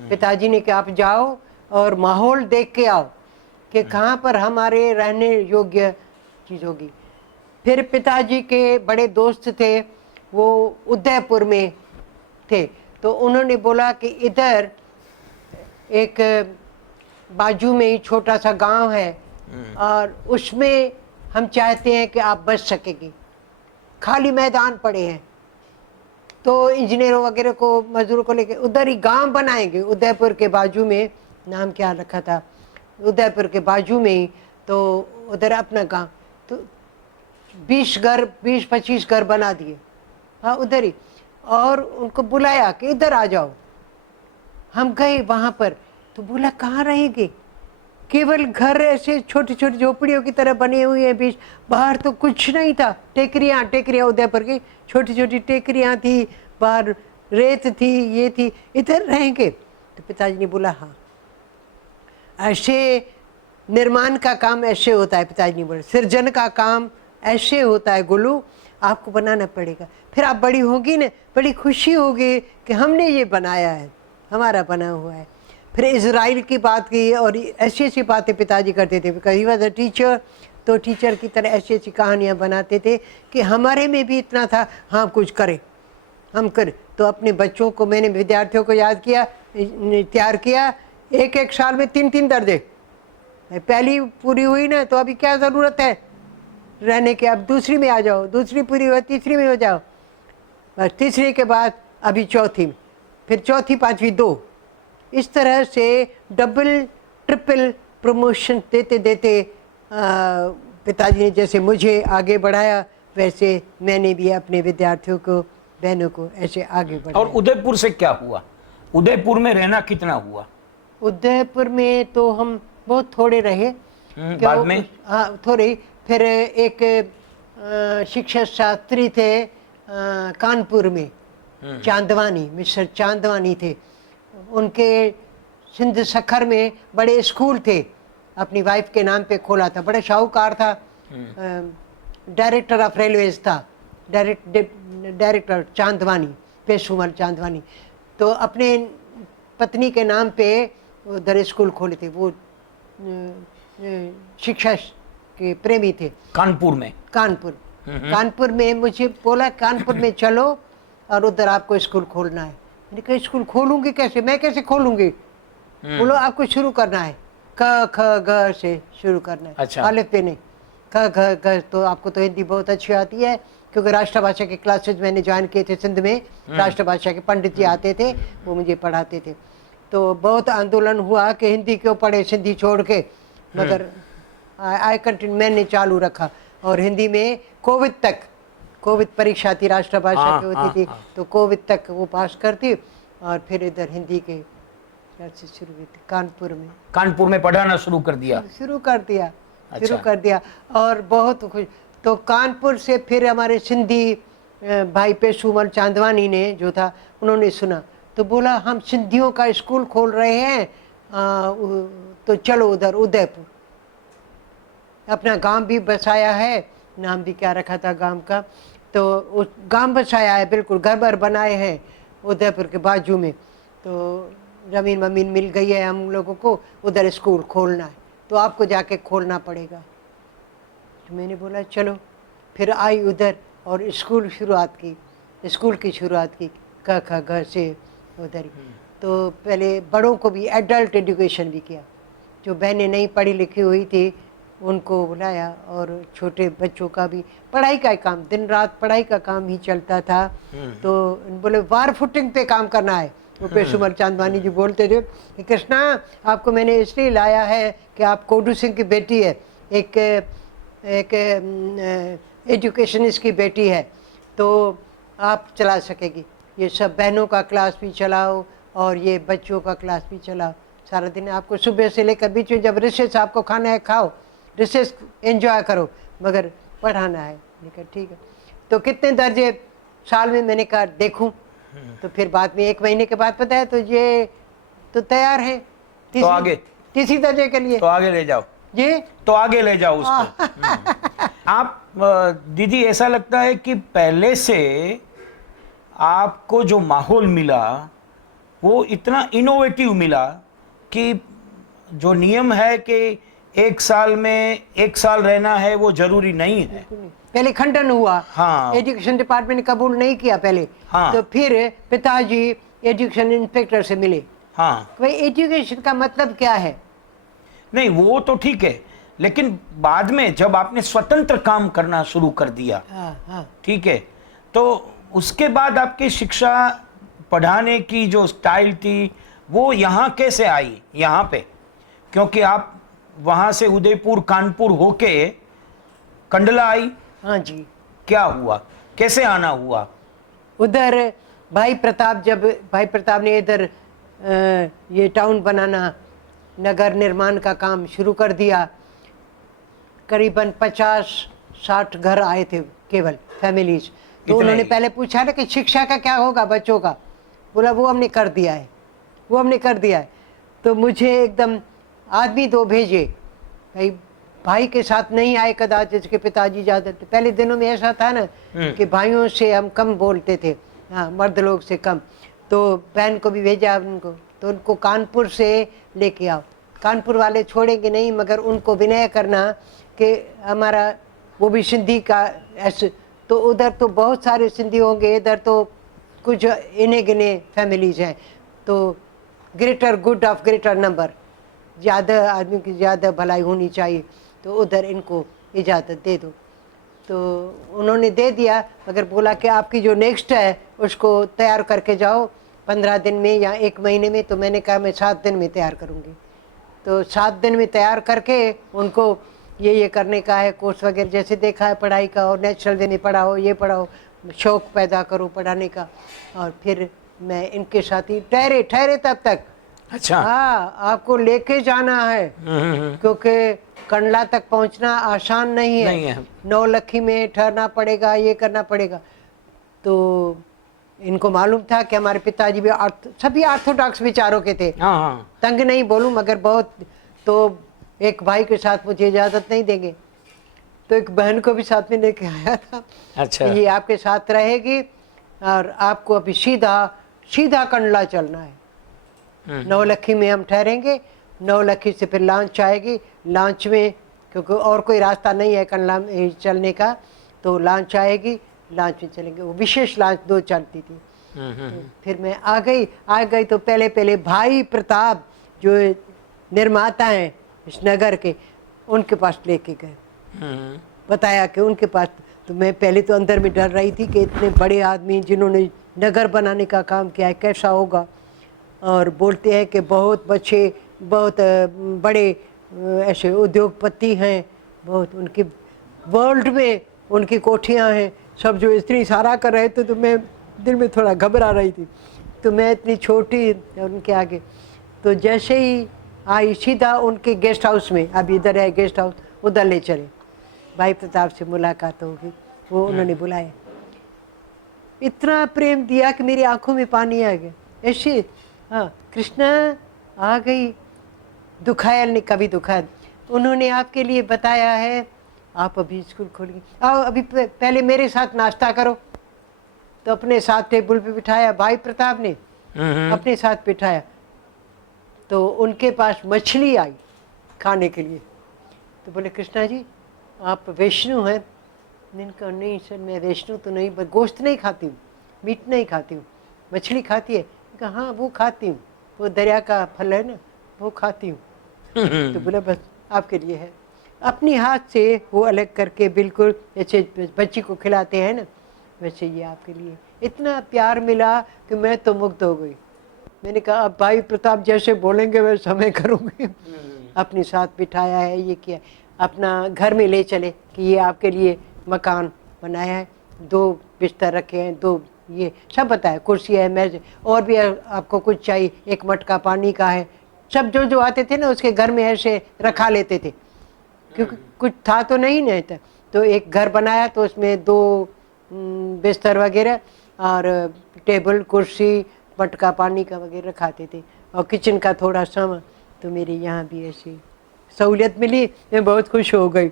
पिताजी ने कि आप जाओ और माहौल देख के आओ कि कहाँ पर हमारे रहने योग्य चीज़ होगी। फिर पिताजी के बड़े दोस्त थे, वो उदयपुर में थे, तो उन्होंने बोला कि इधर एक बाजू में ही छोटा सा गांव है और उसमें हम चाहते हैं कि आप बच सकेंगी, खाली मैदान पड़े हैं, तो इंजीनियरों वगैरह को, मजदूरों को लेके उधर ही गांव बनाएंगे। उदयपुर के बाजू में, नाम क्या रखा था, उदयपुर के बाजू में ही, तो उधर अपना गांव, तो 20-25 घर बना दिए, हाँ उधर ही, और उनको बुलाया कि इधर आ जाओ। हम गए वहाँ पर, तो बोला कहाँ रहेंगे, केवल घर ऐसे छोटी छोटी झोपड़ियों की तरह बने हुए हैं बीच, बाहर तो कुछ नहीं था, टेकरियाँ उदयपुर की छोटी छोटी टेकरियाँ थी, बाहर रेत थी, ये थी, इधर रहेंगे। तो पिताजी ने बोला हाँ, ऐसे निर्माण का काम ऐसे होता है। पिताजी ने बोला सृजन का काम ऐसे होता है गुल्लू, आपको बनाना पड़ेगा। फिर आप बड़ी होगी ना, बड़ी खुशी होगी कि हमने ये बनाया है, हमारा बना हुआ है। फिर इज़राइल की बात की और ऐसी ऐसी बातें पिताजी करते थे, because he was a teacher. तो टीचर की तरह ऐसी ऐसी कहानियाँ बनाते थे कि हमारे में भी इतना था, हाँ कुछ करें, हम करें। तो अपने बच्चों को, मैंने विद्यार्थियों को याद किया, तैयार किया, एक एक साल में 3-3 दर्जे। पहली पूरी हुई ना, तो अभी क्या ज़रूरत है रहने के, अब दूसरी में आ जाओ, दूसरी पूरी हुई तीसरी में हो जाओ, बस तीसरी के बाद अभी चौथी में, फिर चौथी पांचवी 2। इस तरह से डबल ट्रिपल प्रमोशन देते देते पिताजी ने जैसे मुझे आगे बढ़ाया, वैसे मैंने भी अपने विद्यार्थियों को, बहनों को ऐसे आगे बढ़ाया। और उदयपुर से क्या हुआ? उदयपुर में रहना कितना हुआ? उदयपुर में तो हम बहुत थोड़े रहे। बाद में? हाँ थोड़े। फिर एक शिक्षा शास्त्री थे कानपुर में, चांदवानी, मिस्टर चांदवानी थे। उनके सिंध सखर में बड़े स्कूल थे, अपनी वाइफ के नाम पे खोला था, बड़ा शाहूकार था, डायरेक्टर ऑफ रेलवेज था, डायरेक्टर चांदवानी, पेशुमल चांदवानी। तो अपने पत्नी के नाम पे उधर स्कूल खोले थे। वो शिक्षा के प्रेमी थे। कानपुर में? कानपुर में मुझे बोला, कानपुर में चलो और उधर आपको स्कूल खोलना है। मैंने कहा स्कूल खोलूंगी कैसे, मैं कैसे खोलूंगी? बोलो आपको शुरू करना है, क ख ग से शुरू करना है। अच्छा। अलिफ पे नहीं, क ख ग। तो आपको तो हिंदी बहुत अच्छी आती है, क्योंकि राष्ट्रभाषा के क्लासेज मैंने ज्वाइन किए थे सिंध में। राष्ट्रभाषा के पंडित जी आते थे, वो मुझे पढ़ाते थे। तो बहुत आंदोलन हुआ कि हिंदी क्यों पढ़े, सिंधी छोड़ के, मगर आई कंटिन्यू, मैंने चालू रखा। और हिंदी में कोविद परीक्षा थी, राष्ट्रभाषा की होती थी, तो कोविद तक वो पास करती, और फिर इधर हिंदी के से शुरू हुई थी कानपुर में पढ़ाना शुरू कर दिया? शुरू कर दिया। अच्छा। शुरू कर दिया और बहुत खुश। तो कानपुर से फिर हमारे सिंधी भाई पेशुमल चांदवानी ने जो था, उन्होंने सुना तो बोला हम सिंधियों का स्कूल खोल रहे हैं, तो चलो उधर उदयपुर। अपना गांव भी बसाया है, नाम भी क्या रखा था गांव का, तो उस गांव बसाया है, बिल्कुल घर बर बनाए हैं उदयपुर के बाजू में। तो ज़मीन वमीन मिल गई है हम लोगों को, उधर स्कूल खोलना है, तो आपको जाके खोलना पड़ेगा। तो मैंने बोला चलो। फिर आई उधर और स्कूल की शुरुआत की क ख ग से उधर ही। तो पहले बड़ों को भी एडल्ट एजुकेशन भी किया, जो बहनें नहीं पढ़ी लिखी हुई थी उनको बुलाया, और छोटे बच्चों का भी पढ़ाई का काम, दिन रात पढ़ाई का काम ही चलता था। तो बोले वार फुटिंग पे काम करना है। वो पेशुमल चांदवानी जी बोलते थे कि कृष्णा आपको मैंने इसलिए लाया है कि आप कोडू सिंह की बेटी है, एक एजुकेशनिस्ट की बेटी है, तो आप चला सकेगी। ये सब बहनों का क्लास भी चलाओ और ये बच्चों का क्लास भी चलाओ। सारा दिन आपको सुबह से लेकर बीच में जब रिसेस आपको खाना है खाओ, रिसेस एंजॉय करो, मगर पढ़ाना है। मैंने कहा ठीक है। तो कितने दर्जे साल में, मैंने कहा देखूं। तो फिर बाद में 1 महीने के बाद पता है तो ये तो तैयार है तो आगे तीसरी दर्जे के लिए। तो आगे ले जाओ जी, तो आगे ले जाओ उसको। आप दीदी, ऐसा लगता है कि पहले से आपको जो माहौल मिला वो इतना इनोवेटिव मिला कि जो नियम है कि 1 साल में 1 साल रहना है वो जरूरी नहीं है। पहले खंडन हुआ। हाँ। एजुकेशन डिपार्टमेंट ने कबूल नहीं किया पहले। हाँ। तो फिर पिताजी एजुकेशन इंस्पेक्टर से मिले। हाँ। भाई एजुकेशन का मतलब क्या है? नहीं वो तो ठीक है, लेकिन बाद में जब आपने स्वतंत्र काम करना शुरू कर दिया, हाँ। ठीक है, तो उसके बाद आपकी शिक्षा पढ़ाने की जो स्टाइल थी वो यहाँ कैसे आई यहाँ पे? क्योंकि आप वहाँ से उदयपुर कानपुर होके कंडला आई। हाँ जी। क्या हुआ, कैसे आना हुआ? उधर भाई प्रताप ने इधर ये टाउन बनाना, नगर निर्माण का काम शुरू कर दिया। करीबन 50-60 घर आए थे केवल फैमिलीज। तो उन्होंने पहले पूछा ना कि शिक्षा का क्या होगा बच्चों का, बोला वो हमने कर दिया है। तो मुझे एकदम आदमी 2 भेजे, भाई भाई के साथ नहीं आए कदाचित इसके पिताजी ज़्यादा थे। पहले दिनों में ऐसा था ना कि भाइयों से हम कम बोलते थे, हाँ, मर्द लोग से कम। तो बहन को भी भेजा उनको, तो उनको कानपुर से लेके आओ। कानपुर वाले छोड़ेंगे नहीं, मगर उनको विनय करना कि हमारा वो भी सिंधी का ऐसे। तो उधर तो बहुत सारे सिंधी होंगे, इधर तो कुछ इन्हें गिने फैमिलीज हैं। तो greater good of greater number, ज़्यादा आदमी की ज़्यादा भलाई होनी चाहिए, तो उधर इनको इजाज़त दे दो। तो उन्होंने दे दिया, मगर बोला कि आपकी जो नेक्स्ट है उसको तैयार करके जाओ 15 दिन में या 1 महीने में। तो मैंने कहा मैं 7 दिन में तैयार करूँगी। तो 7 दिन में तैयार करके उनको ये करने का है, कोर्स वगैरह जैसे देखा है पढ़ाई का, और नेचुरल वे में पढ़ाओ, ये पढ़ाओ, शौक़ पैदा करो पढ़ाने का। और फिर मैं इनके साथ ही ठहरे तब तक। अच्छा। हाँ, आपको लेके जाना है, क्योंकि कंडला तक पहुंचना आसान नहीं है। नौलखी में ठहरना पड़ेगा, ये करना पड़ेगा। तो इनको मालूम था कि हमारे पिताजी भी सभी ऑर्थोडॉक्स विचारों के थे। हाँ। तंग नहीं बोलूं, मगर बहुत। तो एक भाई के साथ मुझे इजाज़त नहीं देंगे, तो एक बहन को भी साथ में लेके आया था। अच्छा। ये आपके साथ रहेगी और आपको अभी सीधा कंडला चलना है। नौलखी में हम ठहरेंगे, नौलखी से फिर लॉन्च आएगी, लॉन्च में क्योंकि और कोई रास्ता नहीं है कंडला में चलने का, तो लॉन्च आएगी, लॉन्च में चलेंगे। वो विशेष लॉन्च 2 चलती थी। तो फिर मैं आ गई तो पहले भाई प्रताप जो निर्माता हैं इस नगर के, उनके पास लेके गए। बताया कि उनके पास। तो मैं पहले तो अंदर में डर रही थी कि इतने बड़े आदमी जिन्होंने नगर बनाने का काम किया है कैसा होगा। और बोलते हैं कि बहुत बड़े ऐसे उद्योगपति हैं, बहुत उनकी वर्ल्ड में उनकी कोठियाँ हैं सब, जो इतनी सारा कर रहे थे। तो मैं दिल में थोड़ा घबरा रही थी। तो मैं इतनी छोटी उनके आगे। तो जैसे ही आई सीधा उनके गेस्ट हाउस में, अभी इधर है गेस्ट हाउस, उधर ले चले। भाई प्रताप से मुलाकात होगी, वो उन्होंने बुलाया। इतना प्रेम दिया कि मेरी आंखों में पानी आ गया। ऐसे हाँ, कृष्णा आ गई। दुखायल ने कभी दुखा, उन्होंने आपके लिए बताया है आप अभी स्कूल खोलेंगे, आओ अभी पहले मेरे साथ नाश्ता करो। तो अपने साथ टेबल पे बिठाया भाई प्रताप ने, अपने साथ बिठाया। तो उनके पास मछली आई खाने के लिए। तो बोले कृष्णा जी आप वैष्णु हैं? मैंने कहा नहीं सर, मैं वैष्णु तो नहीं, पर गोश्त नहीं खाती हूँ, मीट नहीं खाती हूँ। मछली खाती है? कहा हाँ वो खाती हूँ, वो दरिया का फल है ना, वो खाती हूँ। तो बोला बस आपके लिए है। अपनी हाथ से वो अलग करके बिल्कुल जैसे बच्ची को खिलाते हैं ना, वैसे ये आपके लिए। इतना प्यार मिला कि मैं तो मुग्ध हो गई। मैंने कहा अब भाई प्रताप जैसे बोलेंगे वैसे मैं करूँगी। अपने साथ बिठाया है, ये किया, अपना घर में ले चले कि ये आपके लिए मकान बनाया है, 2 बिस्तर रखे हैं, 2 ये सब बताया, कुर्सी है, मेज, और भी आपको कुछ चाहिए, 1 मटका पानी का है। सब जो आते थे ना उसके घर में ऐसे रखा लेते थे, क्योंकि कुछ था तो नहीं था। तो एक घर बनाया तो उसमें 2 बिस्तर वगैरह और टेबल कुर्सी मटका पानी का वगैरह रखाते थे, और किचन का थोड़ा सामान। तो मेरे यहाँ भी ऐसी सहूलियत मिली, मैं बहुत खुश हो गई।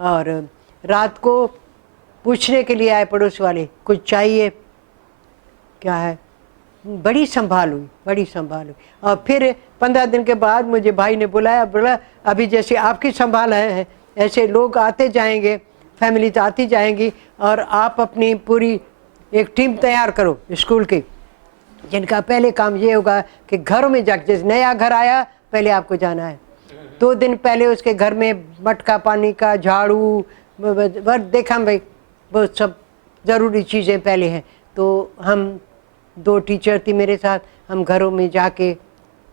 और रात को पूछने के लिए आए पड़ोस वाले कुछ चाहिए क्या है, बड़ी संभाल हुई। और फिर 15 दिन के बाद मुझे भाई ने बुलाया, बोला अभी जैसे आपकी संभाल है ऐसे लोग आते जाएंगे, फैमिली तो आती जाएंगी, और आप अपनी पूरी एक टीम तैयार करो स्कूल की, जिनका पहले काम ये होगा कि घरों में जाकर, जैसे नया घर आया पहले आपको जाना है, 2 दिन पहले उसके घर में मटका पानी का, झाड़ू, देखा भाई बहुत सब ज़रूरी चीज़ें पहले हैं। तो हम 2 टीचर थी मेरे साथ, हम घरों में जाके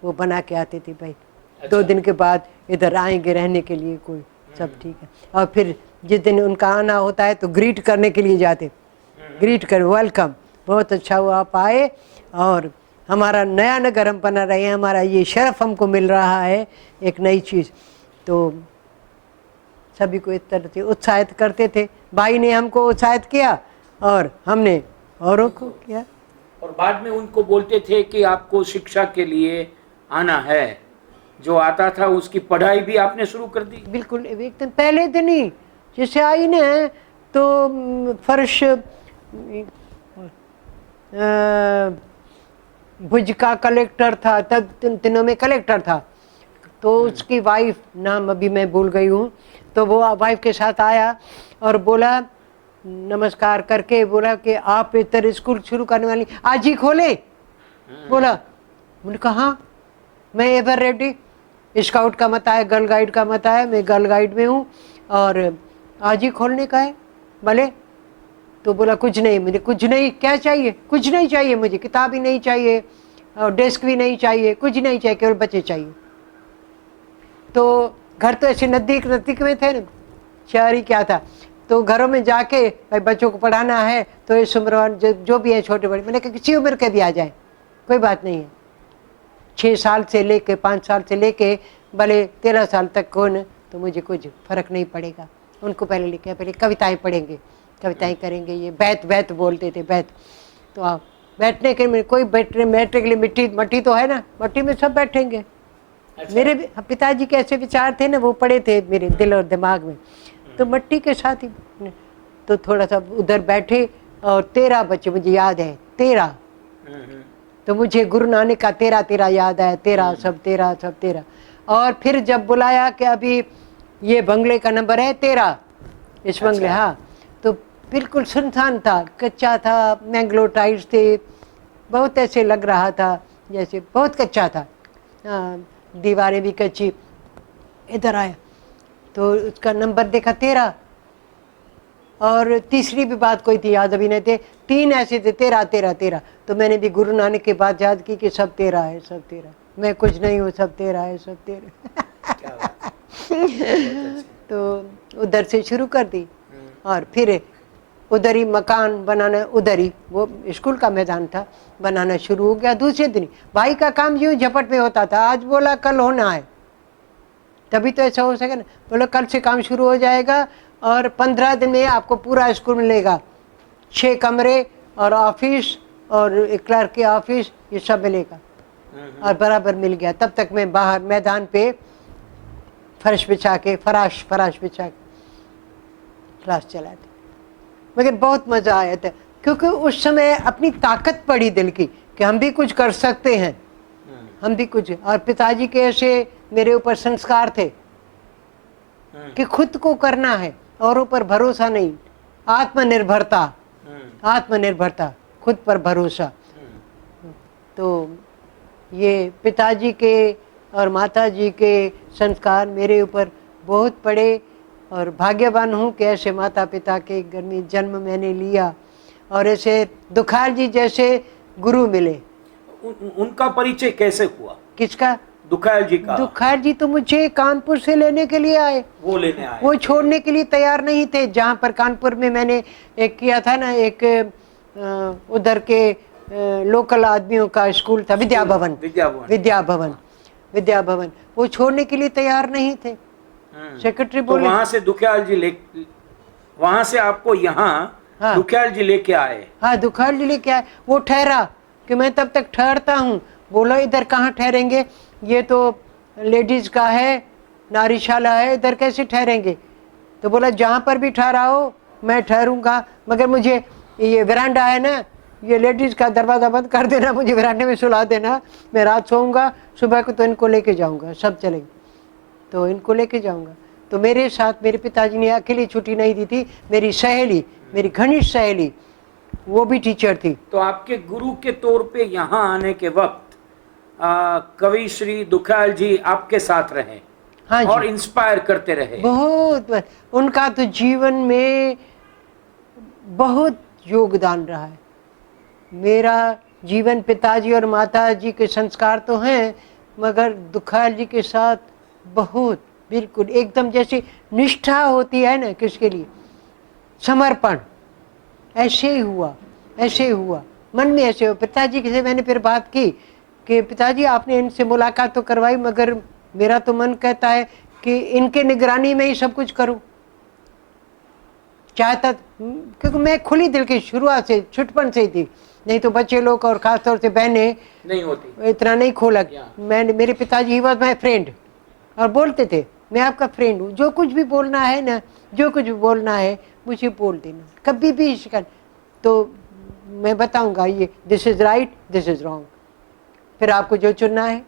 वो बना के आते थे भाई। अच्छा। 2 दिन के बाद इधर आएंगे रहने के लिए कोई, सब ठीक है। और फिर जिस दिन उनका आना होता है तो ग्रीट करने के लिए जाते, ग्रीट कर, वेलकम, बहुत अच्छा हुआ आप आए, और हमारा नया नगर हम बना रहे हैं, हमारा ये शर्फ हमको मिल रहा है, एक नई चीज़। तो सभी को इस तरह से उत्साहित करते थे। भाई ने हमको उत्साहित किया और हमने औरों को किया। और बाद में उनको बोलते थे कि आपको शिक्षा के लिए आना है, जो आता था उसकी पढ़ाई भी आपने शुरू कर दी? बिल्कुल एकदम पहले दिन ही जैसे आई ना, तो फर्श भुज का कलेक्टर था, तब दिनों में कलेक्टर था, तो उसकी वाइफ, नाम अभी मैं भूल गई हूँ, तो वो वाइफ के साथ आया और बोला, नमस्कार करके बोला कि आप इधर स्कूल शुरू करने वाली, आज ही खोले? बोला। मैंने कहा हाँ, मैं एवर रेडी। स्काउट का मत आया, गर्ल गाइड का मत आया, मैं गर्ल गाइड में हूँ और आज ही खोलने का है, भले। तो बोला कुछ नहीं, मुझे कुछ नहीं, क्या चाहिए? कुछ नहीं चाहिए मुझे, किताब भी नहीं चाहिए और डेस्क भी नहीं चाहिए, कुछ नहीं चाहिए, केवल बच्चे चाहिए। तो घर तो ऐसे नज़दीक नज़दीक में थे ना, शहर ही क्या था, तो घरों में जाके भाई बच्चों को पढ़ाना है तो इस उम्र जो भी है छोटे बड़े, मैंने कहा किसी उम्र के भी आ जाए कोई बात नहीं है, 6 साल से लेके 5 साल से लेके भले 13 साल तक कौन, तो मुझे कुछ फ़र्क नहीं पड़ेगा। उनको पहले लिखे, पहले कविताएं पढ़ेंगे, कविताएं करेंगे, ये बैत बैत बोलते थे, बैत। तो आप बैठने के लिए कोई बैठने के लिए मट्टी तो है ना, मट्टी में सब बैठेंगे। अच्छा। मेरे भी पिताजी के ऐसे विचार थे ना, वो पड़े थे मेरे दिल और दिमाग में, तो मट्टी के साथ ही। तो थोड़ा सा उधर बैठे और 13 बच्चे, मुझे याद है 13। तो मुझे गुरु नानक का 13 याद आया, 13 सब 13 सब 13। और फिर जब बुलाया कि अभी ये बंगले का नंबर है 13, इस बंगले। अच्छा। हाँ, तो बिल्कुल सुनसान था, कच्चा था, मैंगलो टाइल्स थे, बहुत ऐसे लग रहा था जैसे बहुत कच्चा था, दीवारें भी कच्ची। इधर आया तो उसका नंबर देखा 13, और तीसरी भी बात कोई थी, याद अभी नहीं थे, 3 ऐसे थे, 13 13 13। तो मैंने भी गुरु नानक की बात याद की कि सब 13 है, सब 13, मैं कुछ नहीं हूँ, सब 13 है, सब 13। तो उधर से शुरू कर दी और फिर उधर ही मकान बनाना, उधर ही वो स्कूल का मैदान था, बनाना शुरू हो गया। दूसरे दिन भाई का काम यूँ झपट में होता था, आज बोला कल होना है, तभी तो ऐसा हो सके ना। बोलो कल से काम शुरू हो जाएगा और 15 दिन में आपको पूरा स्कूल मिलेगा, 6 कमरे और ऑफिस और एक क्लर्क के ऑफिस, ये सब मिलेगा। और बराबर मिल गया। तब तक मैं बाहर मैदान पे फर्श बिछा के, फराश बिछा के क्लास चलाते, मगर बहुत मज़ा आया था, क्योंकि उस समय अपनी ताकत पड़ी दिल की कि हम भी कुछ कर सकते हैं, हम भी कुछ। और पिताजी के ऐसे मेरे ऊपर संस्कार थे कि खुद को करना है, औरों पर भरोसा नहीं, आत्मनिर्भरता, आत्मनिर्भरता, खुद पर भरोसा। तो ये पिताजी के और माताजी के संस्कार मेरे ऊपर बहुत पड़े, और भाग्यवान हूँ कि ऐसे माता पिता के घर में जन्म मैंने लिया और ऐसे दुखाल जी जैसे गुरु मिले। उनका परिचय कैसे हुआ? किसका? दुखाल जी का। दुखाल जी तो मुझे कानपुर से लेने के लिए आए, वो लेने आए, वो छोड़ने के लिए तैयार नहीं थे। जहाँ पर कानपुर में मैंने एक किया था ना, एक उधर के लोकल आदमियों का स्कूल था, विद्या भवन, वो छोड़ने के लिए तैयार नहीं थे। सेक्रेटरी बोले, तो वहाँ से दुखियाल जी वहाँ से आपको यहाँ हाँ, दुखियाल जी लेके आए। हाँ, दुखियाल जी लेके आए। वो ठहरा कि मैं तब तक ठहरता हूँ। बोलो इधर कहाँ ठहरेंगे, ये तो लेडीज का है, नारीशाला है, इधर कैसे ठहरेंगे? तो बोला जहाँ पर भी ठहराओ मैं ठहरूंगा, मगर मुझे ये वरांडा है ना, ये लेडीज का दरवाज़ा बंद कर देना, मुझे वरांडे में सुला देना, मैं रात सोऊंगा, सुबह को तो इनको लेके जाऊंगा, सब चलेंगे तो इनको लेके जाऊंगा। तो मेरे साथ मेरे पिताजी ने अकेली छुट्टी नहीं दी थी, मेरी सहेली, मेरी घनिष्ठ सहेली, वो भी टीचर थी। तो आपके गुरु के तौर पे यहाँ आने के वक्त कवि श्री दुखियाल जी आपके साथ रहे। हाँ जी, और इंस्पायर करते रहे बहुत। उनका तो जीवन में बहुत योगदान रहा है। मेरा जीवन पिताजी और माताजी के संस्कार तो हैं, मगर दुखियाल जी के साथ बहुत, बिल्कुल एकदम जैसे निष्ठा होती है ना किसके लिए, समर्पण, ऐसे ही हुआ मन में ऐसे हो। पिताजी से मैंने फिर बात की कि पिताजी आपने इनसे मुलाकात तो करवाई, मगर मेरा तो मन कहता है कि इनके निगरानी में ही सब कुछ करूं, चाहता, क्योंकि मैं खुली दिल की शुरुआत से, छुटपन से ही थी नहीं तो बच्चे लोग और खासतौर से बहनें नहीं होती। इतना नहीं खोला। या। मेरे पिताजी ही वॉज माई फ्रेंड, और बोलते थे मैं आपका फ्रेंड हूँ, जो कुछ भी बोलना है ना, जो कुछ भी बोलना है मुझे बोल देना, कभी भी शिकायत तो मैं बताऊंगा ये this is right, this is wrong, फिर आपको जो चुनना है,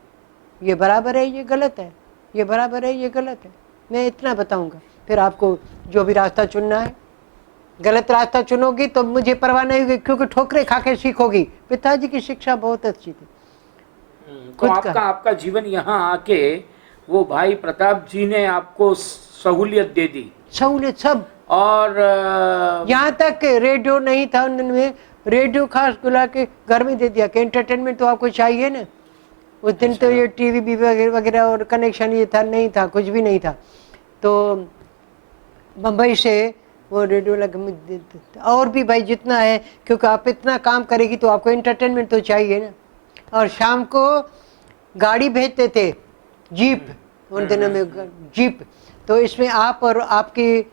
ये बराबर है, ये गलत है, ये बराबर है, ये गलत है, मैं इतना बताऊंगा, फिर आपको जो भी रास्ता चुनना है। गलत रास्ता चुनोगी तो मुझे परवाह नहीं होगी, क्योंकि ठोकरे खा के सीखोगी। पिताजी की शिक्षा बहुत अच्छी थी। तो खुद आपका जीवन यहाँ आके वो भाई प्रताप जी ने आपको सहूलियत दे दी, सहूलियत सब, और यहाँ तक रेडियो नहीं था उनमें, रेडियो खास बुला के घर में दे दिया कि एंटरटेनमेंट तो आपको चाहिए ना। उस दिन तो ये टीवी भी वगैरह और कनेक्शन ये था नहीं था, कुछ भी नहीं था। तो बम्बई से वो रेडियो लगा मुझे देते थे। और भी भाई जितना है, क्योंकि आप इतना काम करेगी तो आपको एंटरटेनमेंट तो चाहिए ना। और शाम को गाड़ी भेजते थे, जीप, उन दिनों में जीप, तो इसमें आप और आपके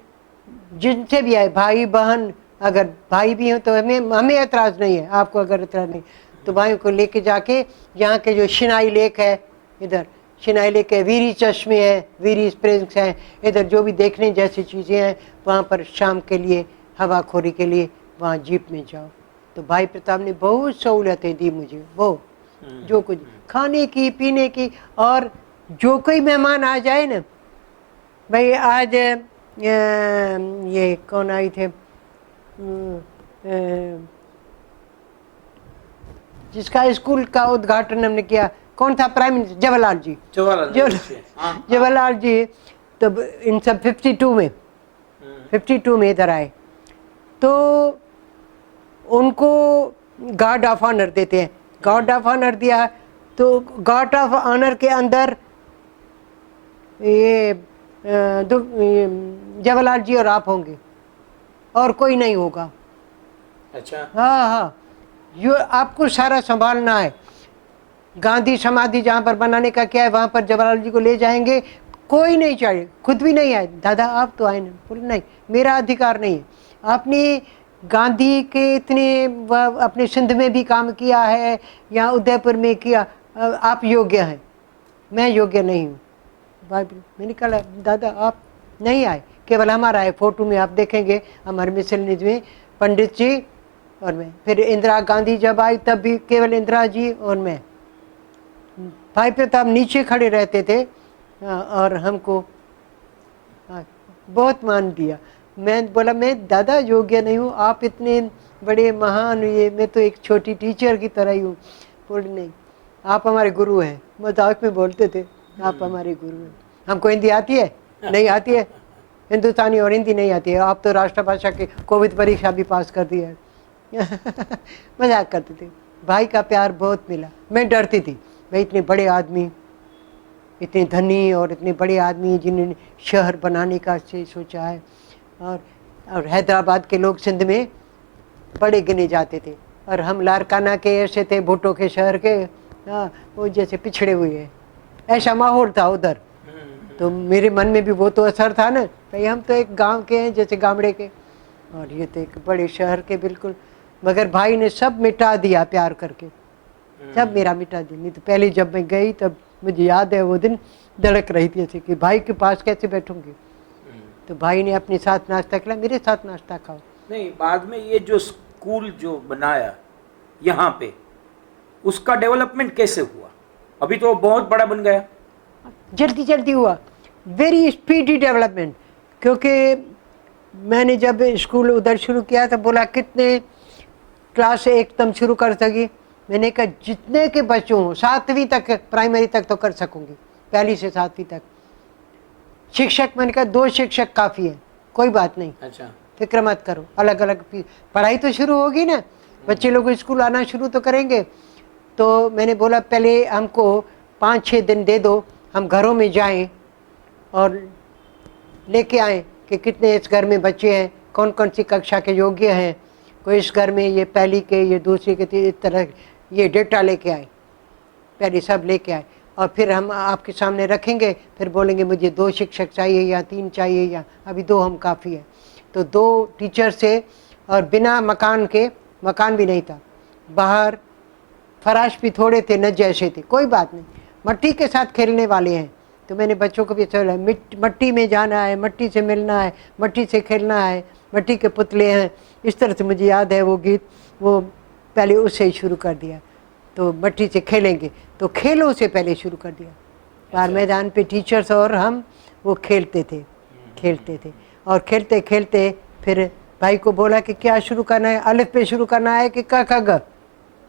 जिनसे भी आए भाई बहन, अगर भाई भी हो तो हमें एतराज़ नहीं है, आपको अगर एतराज़ नहीं तो भाइयों को लेके जाके यहाँ के जो शिनाई लेक है, इधर शिनाई लेक है, वीरी चश्मे है, वीरी स्प्रिंग्स हैं, इधर जो भी देखने जैसी चीज़ें हैं वहाँ पर शाम के लिए हवाखोरी के लिए वहाँ जीप में जाओ। तो भाई प्रताप ने बहुत सहूलतें दी मुझे, बहुत, जो कुछ खाने की पीने की, और जो कोई मेहमान आ जाए ना, भाई आज ये कौन आई थे जिसका स्कूल का उद्घाटन हमने किया, कौन था प्राइम मिनिस्टर? जवाहरलाल जी। जवाहरलाल जी तब इन सब 52 में इधर आए, तो उनको गार्ड ऑफ ऑनर देते हैं। गार्ड ऑफ ऑनर दिया तो गार्ड ऑफ ऑनर के अंदर ये जवाहरलाल जी और आप होंगे, और कोई नहीं होगा। अच्छा। हाँ हाँ, ये आपको सारा संभालना है। गांधी समाधि जहाँ पर बनाने का क्या है, वहाँ पर जवाहरलाल जी को ले जाएंगे, कोई नहीं चाहिए, खुद भी नहीं आए। दादा आप तो आए ना, बोले नहीं मेरा अधिकार नहीं है। आपने गांधी के इतने अपने सिंध में भी काम किया है या उदयपुर में किया, आप योग्य हैं, मैं योग्य नहीं हूँ। भाई मैंने कहा दादा आप नहीं आए, केवल हमारा है, फोटो में आप देखेंगे हमारे मिसलनीज में पंडित जी और मैं। फिर इंदिरा गांधी जब आई तब भी केवल इंदिरा जी और मैं। भाई प्रताप नीचे खड़े रहते थे और हमको बहुत मान दिया। मैं बोला मैं दादा योग्य नहीं हूँ, आप इतने बड़े महान, ये मैं तो एक छोटी टीचर की तरह ही हूँ। बोले नहीं आप हमारे गुरु हैं, मजाक में बोलते थे, आप हमारे गुरु हैं। हमको हिंदी आती है? नहीं आती है, हिंदुस्तानी और हिंदी नहीं आती है। आप तो राष्ट्रभाषा की कोविद परीक्षा भी पास कर दी है। मजाक करते थे। भाई का प्यार बहुत मिला। मैं डरती थी, भाई इतने बड़े आदमी, इतने धनी और इतने बड़े आदमी जिन्होंने शहर बनाने का से सोचा है, और हैदराबाद के लोग सिंध में बड़े गिने जाते थे, और हम लारकाना के ऐसे थे, भुट्टो के शहर के, हाँ वो जैसे पिछड़े हुए हैं, ऐसा माहौल था उधर। तो मेरे मन में भी वो तो असर था ना, भाई हम तो एक गांव के हैं, जैसे गामड़े के, और ये तो एक बड़े शहर के बिल्कुल। मगर भाई ने सब मिटा दिया प्यार करके, सब मेरा मिटा दिया। नहीं तो पहले जब मैं गई तब मुझे याद है वो दिन धड़क रही थी ऐसे कि भाई के पास कैसे बैठूंगी। तो भाई ने अपने साथ नाश्ता किया, मेरे साथ नाश्ता खाओ। नहीं, बाद में ये जो स्कूल जो बनाया यहाँ पे, उसका डेवलपमेंट कैसे हुआ? अभी तो बहुत बड़ा बन गया। जल्दी जल्दी हुआ, वेरी स्पीडी डेवलपमेंट। क्योंकि मैंने जब स्कूल उधर शुरू किया तो बोला कितने क्लास एकदम शुरू कर सकी? मैंने कहा जितने के बच्चों हो, 7वीं तक, प्राइमरी तक तो कर सकूंगी, 1 से 7वीं तक। शिक्षक मैंने कहा 2 शिक्षक काफ़ी है, कोई बात नहीं। अच्छा। फिक्र मत करो, अलग अलग पढ़ाई तो शुरू होगी ना, बच्चे लोग स्कूल आना शुरू तो करेंगे। तो मैंने बोला पहले हमको 5-6 दिन दे दो, हम घरों में जाएं और लेके आएँ कि कितने इस घर में बच्चे हैं, कौन कौन सी कक्षा के योग्य हैं, कोई इस घर में ये पहली के, ये दूसरी के, इस तरह ये डेटा लेके आए, पहले सब लेके आए, और फिर हम आपके सामने रखेंगे, फिर बोलेंगे मुझे 2 शिक्षक चाहिए या 3 चाहिए, या अभी 2 हम काफ़ी है। तो 2 टीचर से, और बिना मकान के, मकान भी नहीं था, बाहर फराश भी थोड़े थे, न जैसे थे, कोई बात नहीं, मट्टी के साथ खेलने वाले हैं। तो मैंने बच्चों को भी चला, मट्टी में जाना है, मट्टी से मिलना है, मट्टी से खेलना है, मट्टी के पुतले हैं, इस तरह से मुझे याद है वो गीत। वो पहले उससे ही शुरू कर दिया, तो मट्टी से खेलेंगे, तो खेलों से पहले शुरू कर दिया। बाहर मैदान पे टीचर्स और हम वो खेलते थे और खेलते खेलते फिर भाई को बोला कि क्या शुरू करना है, अलिफ पे शुरू करना है कि क ख ग।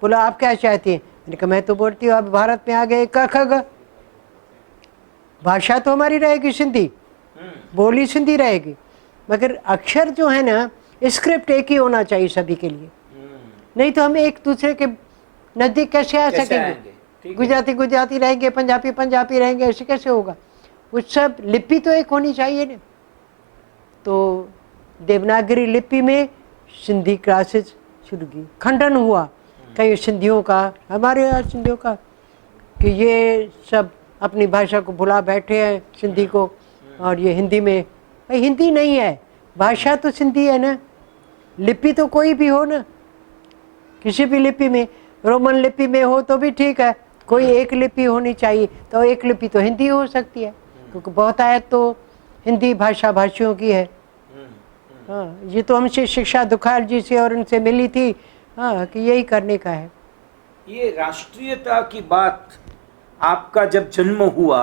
बोला आप क्या चाहती हैं? मैंने कहा मैं तो बोलती हूँ अब भारत में आ गए क ख ग, भाषा तो हमारी रहेगी सिंधी, बोली सिंधी रहेगी, मगर अक्षर जो है ना, स्क्रिप्ट एक ही होना चाहिए सभी के लिए, नहीं तो हम एक दूसरे के नज़दीक कैसे आ सकेंगे? गुजराती गुजराती रहेंगे, पंजाबी पंजाबी रहेंगे, ऐसे कैसे होगा? वो सब लिपि तो एक होनी चाहिए ना। तो देवनागरी लिपि में सिंधी क्लासेस शुरू की, खंडन हुआ कई सिंधियों का, हमारे यहाँ सिंधियों का, कि ये सब अपनी भाषा को भुला बैठे हैं सिंधी को, और ये हिंदी में, भाई हिंदी नहीं है, भाषा तो सिंधी है ना, लिपि तो कोई भी हो ना, किसी भी लिपि में, रोमन लिपि में हो तो भी ठीक है, कोई एक लिपि होनी चाहिए। तो एक लिपि तो हिंदी हो सकती है, क्योंकि बहुतायत तो हिंदी भाषा भाषियों की है। हाँ, ये तो हमसे शिक्षा दुखाल जी से और उनसे मिली थी, हाँ, कि यही करने का है। ये राष्ट्रीयता की बात, आपका जब जन्म हुआ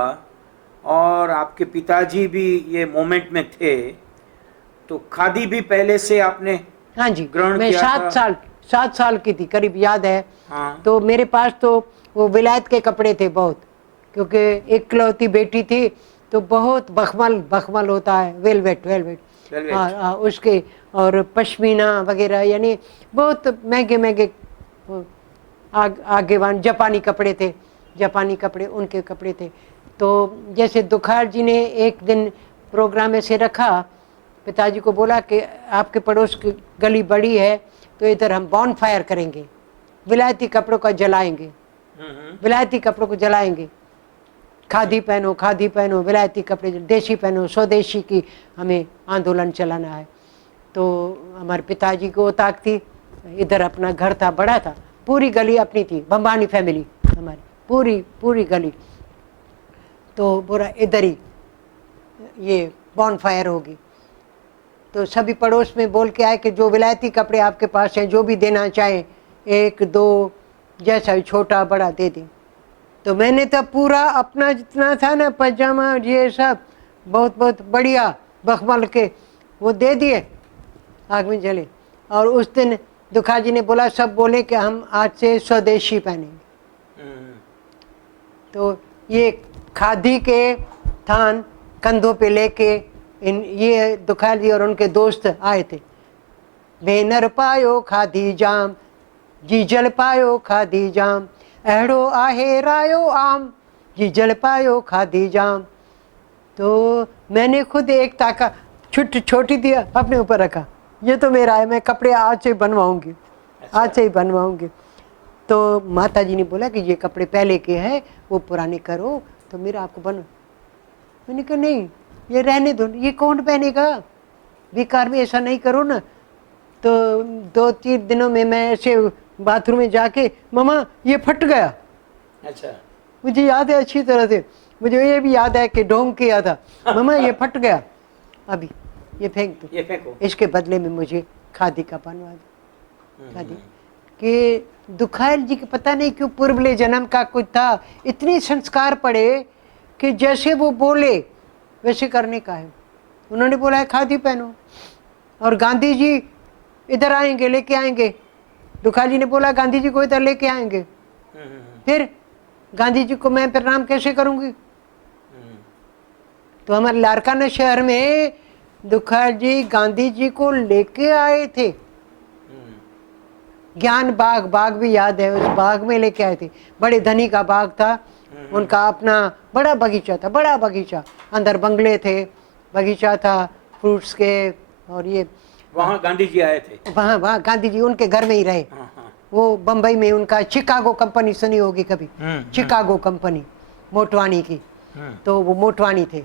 और आपके पिताजी भी ये मोमेंट में थे, तो खादी भी पहले से आपने हाँ जी, ग्रहण मैं किया था? 7 साल की थी करीब, याद है। हाँ। तो मेरे पास तो वो विलायत के कपड़े थे बहुत, क्योंकि इकलौती बेटी थी, तो बहुत बखमल होता है, वेलवेट हाँ, उसके, और पश्मीना वगैरह, यानी बहुत महंगे आगेवान जापानी कपड़े थे, जापानी कपड़े उनके कपड़े थे। तो जैसे दुखाल जी ने एक दिन प्रोग्राम ऐसे रखा, पिताजी को बोला कि आपके पड़ोस की गली बड़ी है, तो इधर हम बॉन फायर करेंगे, विलायती कपड़ों का जलाएंगे, विलायती कपड़ों को जलाएंगे, खादी पहनो, विलायती कपड़े, देशी पहनो, स्वदेशी की हमें आंदोलन चलाना है। तो हमारे पिताजी को ताक थी, इधर अपना घर था, बड़ा था, पूरी गली अपनी थी, बम्बानी फैमिली हमारी, पूरी गली। तो बोला इधर ही ये बॉन फायर होगी। तो सभी पड़ोस में बोल के आए कि जो विलायती कपड़े आपके पास हैं, जो भी देना चाहें, 1 2 जैसा भी, छोटा बड़ा दे दें। तो मैंने तो पूरा अपना जितना था ना, पजामा ये सब बहुत बढ़िया बखमल के वो दे दिए, आग में जले। और उस दिन दुखा जी ने बोला, सब बोले कि हम आज से स्वदेशी पहनेंगे। तो ये खादी के थान कंधों पे लेके ये दुखाल जी और उनके दोस्त आए थे। भेनर पायो खादी जाम, जीजल पायो खादी जाम, अहड़ो आहे रायो आम, जीजल पायो खादी जाम। तो मैंने खुद एक ताका छोटी दिया अपने ऊपर रखा, ये तो मेरा है, मैं कपड़े आज से बनवाऊंगी, आज से ही बनवाऊंगी। तो माता जी ने बोला कि ये कपड़े पहले के हैं, वो पुराने करो, तो मेरा आपको बनो। मैंने कहा नहीं, ये रहने दो, ये कौन पहनेगा, बेकार में ऐसा नहीं करो ना। तो 2-3 दिनों में मैं ऐसे बाथरूम में जाके, मम्मा ये फट गया। अच्छा, मुझे याद है अच्छी तरह से, मुझे ये भी याद है कि ढोंग किया था, मम्मा ये फट गया, अभी ये फेंक दो, ये फेंको। इसके बदले में मुझे खादी का बनवा दो। खादी कि दुखायल जी के पता नहीं क्यों पूर्वले जन्म का कुछ था, इतने संस्कार पड़े कि जैसे वो बोले वैसे करने का है। उन्होंने बोला है खादी पहनो, और गांधी जी इधर आएंगे, लेके आएंगे, दुखाल जी ने बोला गांधी जी को इधर लेके आएंगे, फिर गांधी जी को मैं प्रणाम कैसे करूंगी। तो हमारे लारकाना शहर में दुखाल जी गांधी जी को लेके आए थे, ज्ञान बाग भी याद है, उस बाग में लेके आए थे, बड़े धनी का बाग था उनका, अपना बड़ा बगीचा था, बड़ा बगीचा, अंदर बंगले थे, बगीचा था फ्रूट्स के, और ये वहाँ गांधी जी आए थे, वहाँ गांधी जी उनके घर में ही रहे। वो बम्बई में उनका चिकागो कंपनी सुनी होगी कभी, चिकागो कंपनी मोटवानी की, तो वो मोटवानी थे,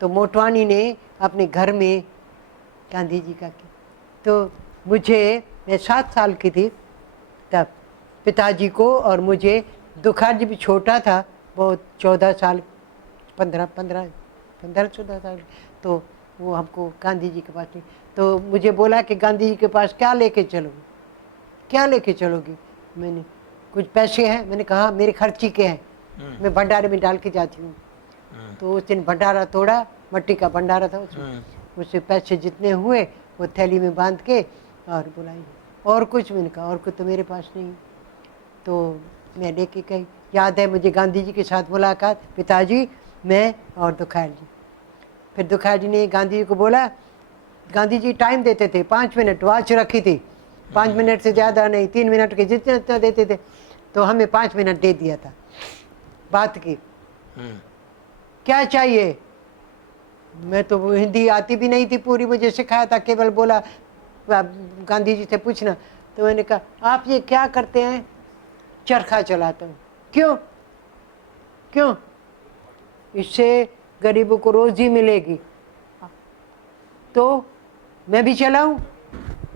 तो मोटवानी ने अपने घर में गांधी जी का किया। तो मुझे, मैं 7 साल की थी तब, पिताजी को और मुझे। दुखार जी भी छोटा था बहुत, 14 साल 15-14 साल। तो वो हमको गांधी जी के पास नहीं, तो मुझे बोला कि गांधी जी के पास क्या लेके चलोगी, क्या लेके चलोगी। मैंने कुछ पैसे हैं, मैंने कहा मेरे खर्ची के हैं, मैं भंडारे में डाल के जाती हूँ। तो उस दिन भंडारा तोड़ा, मट्टी का भंडारा था उसमें, उससे पैसे जितने हुए वो थैली में बांध के और बुलाई। और कुछ, मैंने कहा और कुछ तो मेरे पास नहीं। तो मैं लेके गई। याद है मुझे गांधी जी के साथ मुलाकात, पिताजी, मैं और दुखार जी। फिर दुखार जी ने गांधी जी को बोला, गांधी जी टाइम देते थे 5 मिनट, वॉच रखी थी, 5 मिनट से ज़्यादा नहीं, 3 मिनट के जितना देते थे। तो हमें 5 मिनट दे दिया था, बात की। क्या चाहिए? मैं तो वो हिंदी आती भी नहीं थी पूरी, मुझे सिखाया था, केवल बोला गांधी जी से पूछना। तो मैंने कहा आप ये क्या करते हैं? चरखा चलाता हूँ। क्यों? क्यों? इससे गरीबों को रोजी मिलेगी। तो मैं भी चलाऊं?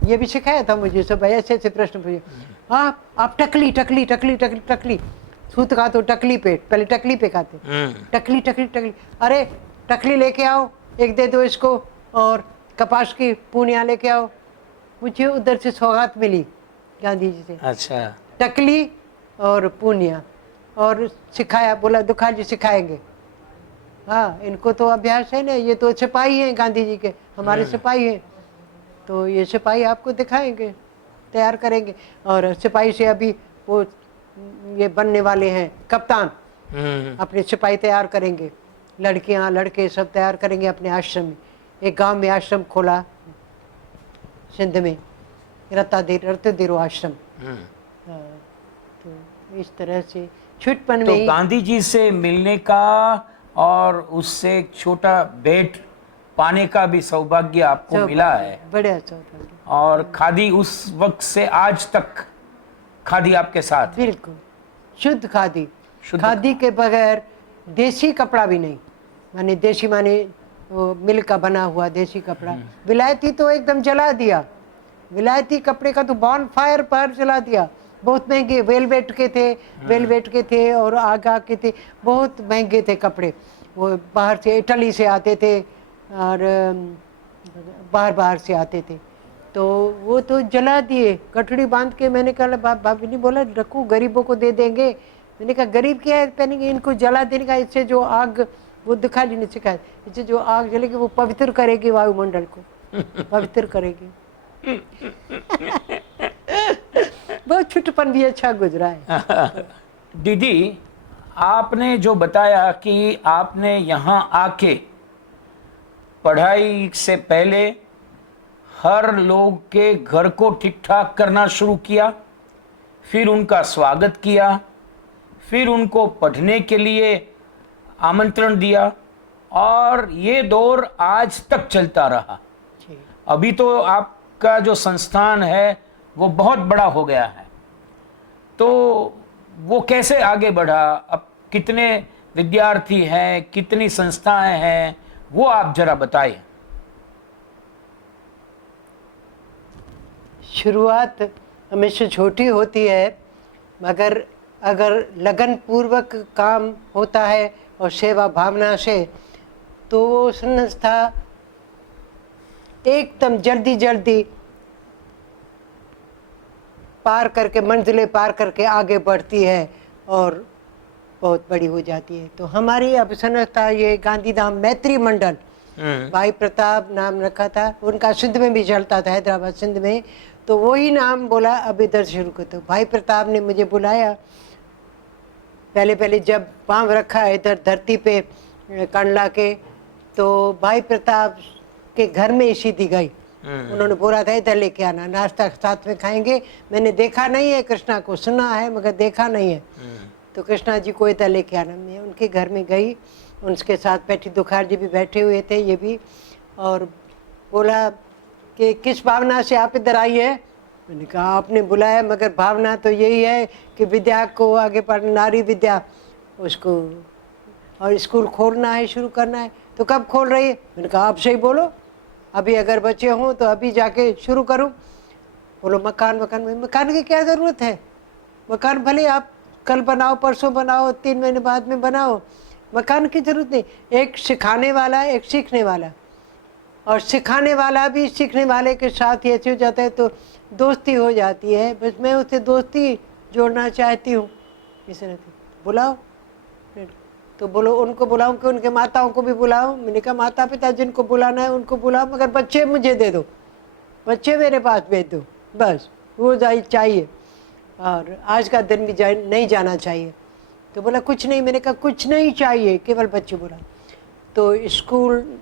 ये भी सिखाया था मुझे सब, ऐसे ऐसे प्रश्न पूछे। आप टकली सूत खा तो टकली पे, पहले टकली पे खाते, टकली। अरे टकली लेके आओ, एक दे दो इसको, और कपास की पूनिया लेके आओ। मुझे उधर से सौगात मिली गांधी जी से। अच्छा। टकली और पूनिया, और सिखाया, बोला दुखार जी सिखाएंगे। हाँ, इनको तो अभ्यास है ना, ये तो सिपाही हैं गांधी जी के, हमारे सिपाही हैं, तो ये सिपाही आपको दिखाएंगे, तैयार करेंगे। और सिपाही से अभी वो ये बनने वाले हैं कप्तान, अपने सिपाही तैयार करेंगे, लड़कियां लड़के सब तैयार करेंगे अपने आश्रम में। एक गांव में आश्रम खोला सिंध में, रत्तादेरो आश्रम। तो इस तरह से छुटपन तो में ही गांधी जी से मिलने का और उससे एक छोटा भेंट पाने का भी सौभाग्य आपको मिला है। बड़ा सौभाग्य। और खादी उस वक्त से आज तक खादी आपके साथ है। बिल्कुल शुद्ध खादी। शुद्ध खादी के बगैर देसी कपड़ा भी नहीं, माने देसी माने वो मिल का बना हुआ देसी कपड़ा। विलायती तो एकदम जला दिया, विलायती कपड़े का तो बॉन फायर पर जला दिया। बहुत महंगे वेलवेट के थे और आगा के थे, बहुत महंगे थे कपड़े। वो बाहर से, इटली से आते थे और बाहर से आते थे, तो वो तो जला दिए, गठड़ी बांध के। मैंने कहा भाभी ने बोला रखो, गरीबों को दे देंगे। मैंने कहा गरीब क्या है पहनेंगे, इनको जला देने का। इससे जो आग, वो दिखा जी ने सिखाया, इससे जो आग जलेगी वो पवित्र करेगी वायुमंडल को, पवित्र करेगी। बहुत छुटपन भी अच्छा गुजरा है। दीदी, आपने जो बताया कि आपने यहाँ आके पढ़ाई से पहले हर लोग के घर को ठीक ठाक करना शुरू किया, फिर उनका स्वागत किया, फिर उनको पढ़ने के लिए आमंत्रण दिया, और ये दौर आज तक चलता रहा। अभी तो आपका जो संस्थान है वो बहुत बड़ा हो गया है, तो वो कैसे आगे बढ़ा? अब कितने विद्यार्थी हैं, कितनी संस्थाएं हैं, वो आप जरा बताइए। शुरुआत हमेशा छोटी होती है, मगर अगर लगन पूर्वक काम होता है और सेवा भावना से, तो वो संस्था एकदम जल्दी पार करके, मंजिलें पार करके आगे बढ़ती है और बहुत बड़ी हो जाती है। तो हमारी अब संस्था ये गांधीधाम मैत्री मंडल, भाई प्रताप नाम रखा था, उनका सिंध में भी चलता था, हैदराबाद सिंध में, तो वही नाम बोला अब इधर शुरू करते। भाई प्रताप ने मुझे बुलाया, पहले जब पांव रखा है इधर धरती पे कंडला के, तो भाई प्रताप के घर में सीधी गई। उन्होंने बोला था इधर लेके आना, नाश्ता साथ में खाएंगे। मैंने देखा नहीं है कृष्णा को, सुना है मगर देखा नहीं है, तो कृष्णा जी को इधर लेके आना। मैं उनके घर में गई, उनके साथ बैठी, दुखार जी भी बैठे हुए थे, ये भी, और बोला कि किस भावना से आप इधर आई है? मैंने कहा आपने बुलाया, मगर भावना तो यही है कि विद्या को आगे पढ़ना, नारी विद्या, उसको, और स्कूल खोलना है, शुरू करना है। तो कब खोल रही है? मैंने कहा आप सही बोलो, अभी अगर बच्चे हों तो अभी जाके शुरू करूं। बोलो मकान की क्या ज़रूरत है? मकान भले आप कल बनाओ, परसों बनाओ, 3 महीने बाद में बनाओ, मकान की जरूरत नहीं। एक सिखाने वाला, एक सीखने वाला, और सिखाने वाला भी सीखने वाले के साथ ही ऐसे हो जाता है तो दोस्ती हो जाती है। बस मैं उससे दोस्ती जोड़ना चाहती हूँ। इस तरह से बुलाओ, तो बोलो उनको बुलाऊं कि उनके माताओं को भी बुलाओ। मैंने कहा माता पिता जिनको बुलाना है उनको बुलाओ, मगर बच्चे मुझे दे दो, बच्चे मेरे पास भेज दो, बस वो चाहिए। और आज का दिन भी नहीं जाना चाहिए। तो बोला कुछ नहीं। मैंने कहा कुछ नहीं चाहिए, केवल बच्चे बुला। तो स्कूल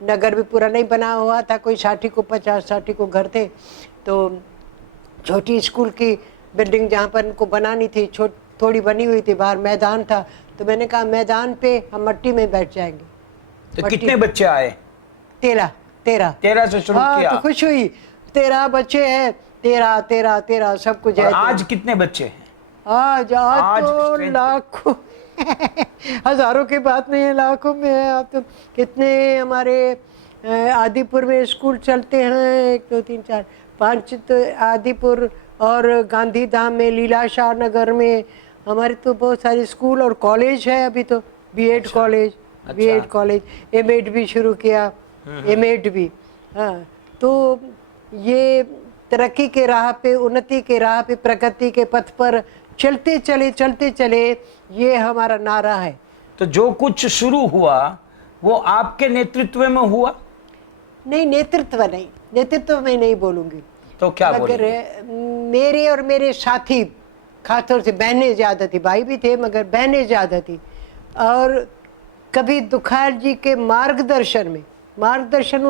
नगर भी पूरा नहीं बना हुआ था, कोई 50-60 को घर थे। तो छोटी स्कूल की बिल्डिंग जहाँ पर इनको बनानी थी थोड़ी बनी हुई थी, बाहर मैदान था। तो मैंने कहा मैदान पे हम मट्टी में बैठ जाएंगे। तो कितने बच्चे आए? 13 से शुरू हाँ, किया। तो खुश हुई। 13 बच्चे हैं, 13 सब कुछ है। आज कितने बच्चे हैं? आज तो लाखों हजारों की बात नहीं है, लाखों में है। आप तो कितने हमारे आदिपुर में स्कूल चलते हैं, 1 2 3 4 5 तो आदिपुर, और गांधीधाम में, लीलाशाह नगर में हमारे तो बहुत सारे स्कूल और कॉलेज है। अभी तो BEd college, BEd college, MEd भी शुरू किया, एमएड भी। हाँ, तो ये तरक्की के राह पे, उन्नति के राह पे, प्रगति के पथ पर चलते चले, ये हमारा नारा है। तो जो कुछ शुरू हुआ वो आपके नेतृत्व में हुआ? नहीं, नेतृत्व में नहीं बोलूंगी। तो क्या मगर मेरे और मेरे साथी, खासतौर से बहनें ज़्यादा थी, भाई भी थे मगर बहनें ज़्यादा थी। और कभी दुखाल जी के मार्गदर्शन में, मार्गदर्शन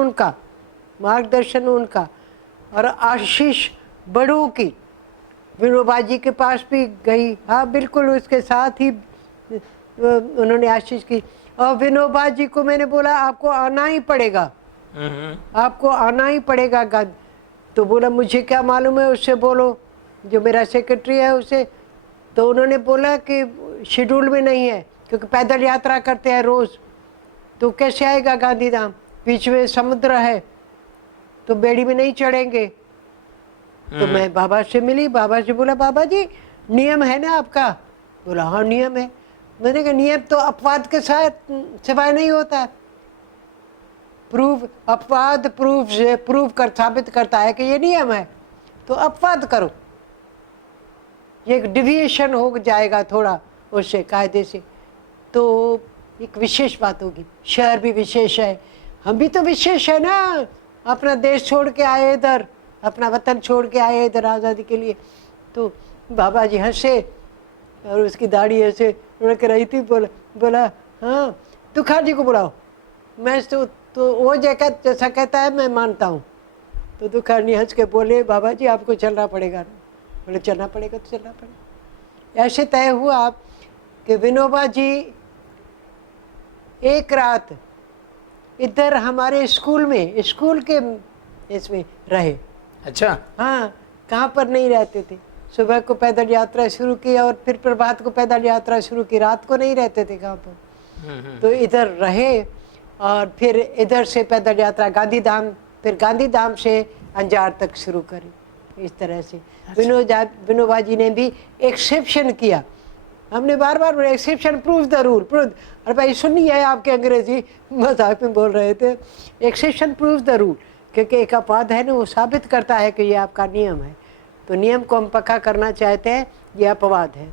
उनका और आशीष बड़ों की, विनोबा जी के पास भी गई। हाँ बिल्कुल, उसके साथ ही उन्होंने आशीष की। और विनोबा जी को मैंने बोला आपको आना ही पड़ेगा, आपको आना ही पड़ेगा। तो बोला मुझे क्या मालूम है, उससे बोलो जो मेरा सेक्रेटरी है उसे। तो उन्होंने बोला कि शेड्यूल में नहीं है, क्योंकि पैदल यात्रा करते हैं रोज़, तो कैसे आएगा गांधीधाम, बीच में समुद्र है, तो बेड़ी में नहीं चढ़ेंगे। तो मैं बाबा से मिली, बाबा से बोला बाबा जी नियम है ना आपका? बोला हाँ नियम है। मैंने कहा नियम तो अपवाद के साथ सिवाय नहीं होता। अपवाद प्रूफ कर साबित करता है कि ये नियम है, तो अपवाद करो, ये एक डिविएशन हो जाएगा थोड़ा उससे, कायदे से, तो एक विशेष बात होगी। शहर भी विशेष है, हम भी तो विशेष है ना, अपना देश छोड़ के आए इधर, अपना वतन छोड़ के आए इधर आज़ादी के लिए। तो बाबा जी हंसे और उसकी दाढ़ी ऐसे उड़क रही थी। बोला हाँ तुखार जी को बुलाओ। मैं तो वो जैसा कहता है मैं मानता हूँ। तो तुखार जी हंस के बोले बाबा जी आपको चलना पड़ेगा। बोले चलना पड़ेगा तो चलना पड़ेगा। ऐसे तय हुआ कि विनोबा जी एक रात इधर हमारे स्कूल के इसमें रहे। अच्छा। हाँ, कहाँ पर नहीं रहते थे। सुबह को पैदल यात्रा शुरू की और फिर प्रभात को पैदल यात्रा शुरू की, रात को नहीं रहते थे कहाँ पर। तो इधर रहे और फिर इधर से पैदल यात्रा गांधीधाम, फिर गांधीधाम से अंजार तक शुरू करी। इस तरह से विनोबा जी ने भी एक्सेप्शन किया। हमने बार बार एक्सेप्शन प्रूव द रूल, अरे भाई सुनिए आपके अंग्रेजी मजाक में बोल रहे थे। एक्सेप्शन प्रूव द रूल, क्योंकि एक अपवाद है ना, वो साबित करता है कि ये आपका नियम है। तो नियम को हम पक्का करना चाहते हैं, ये अपवाद है।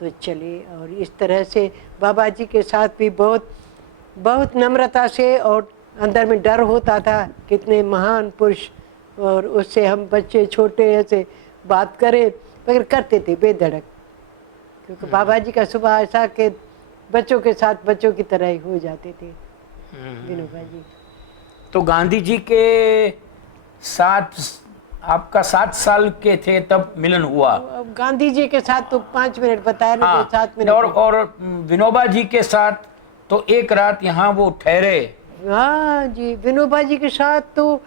तो चलिए, और इस तरह से बाबा जी के साथ भी बहुत नम्रता से, और अंदर में डर होता था कितने महान पुरुष, और उससे हम बच्चे छोटे ऐसे बात करें, मगर करते थे बेधड़क, क्योंकि बाबा जी का स्वभाव ऐसा कि बच्चों के साथ बच्चों की तरह ही हो जाते थे विनोबा जी। तो गांधी जी के साथ आपका 7 साल के थे तब मिलन हुआ। अब गांधी जी के साथ तो 5 मिनट बताया ना, हाँ, 7 मिनट। और विनोबा जी के साथ तो एक रात यहाँ वो ठहरे। हाँ जी, विनोबा जी के साथ तो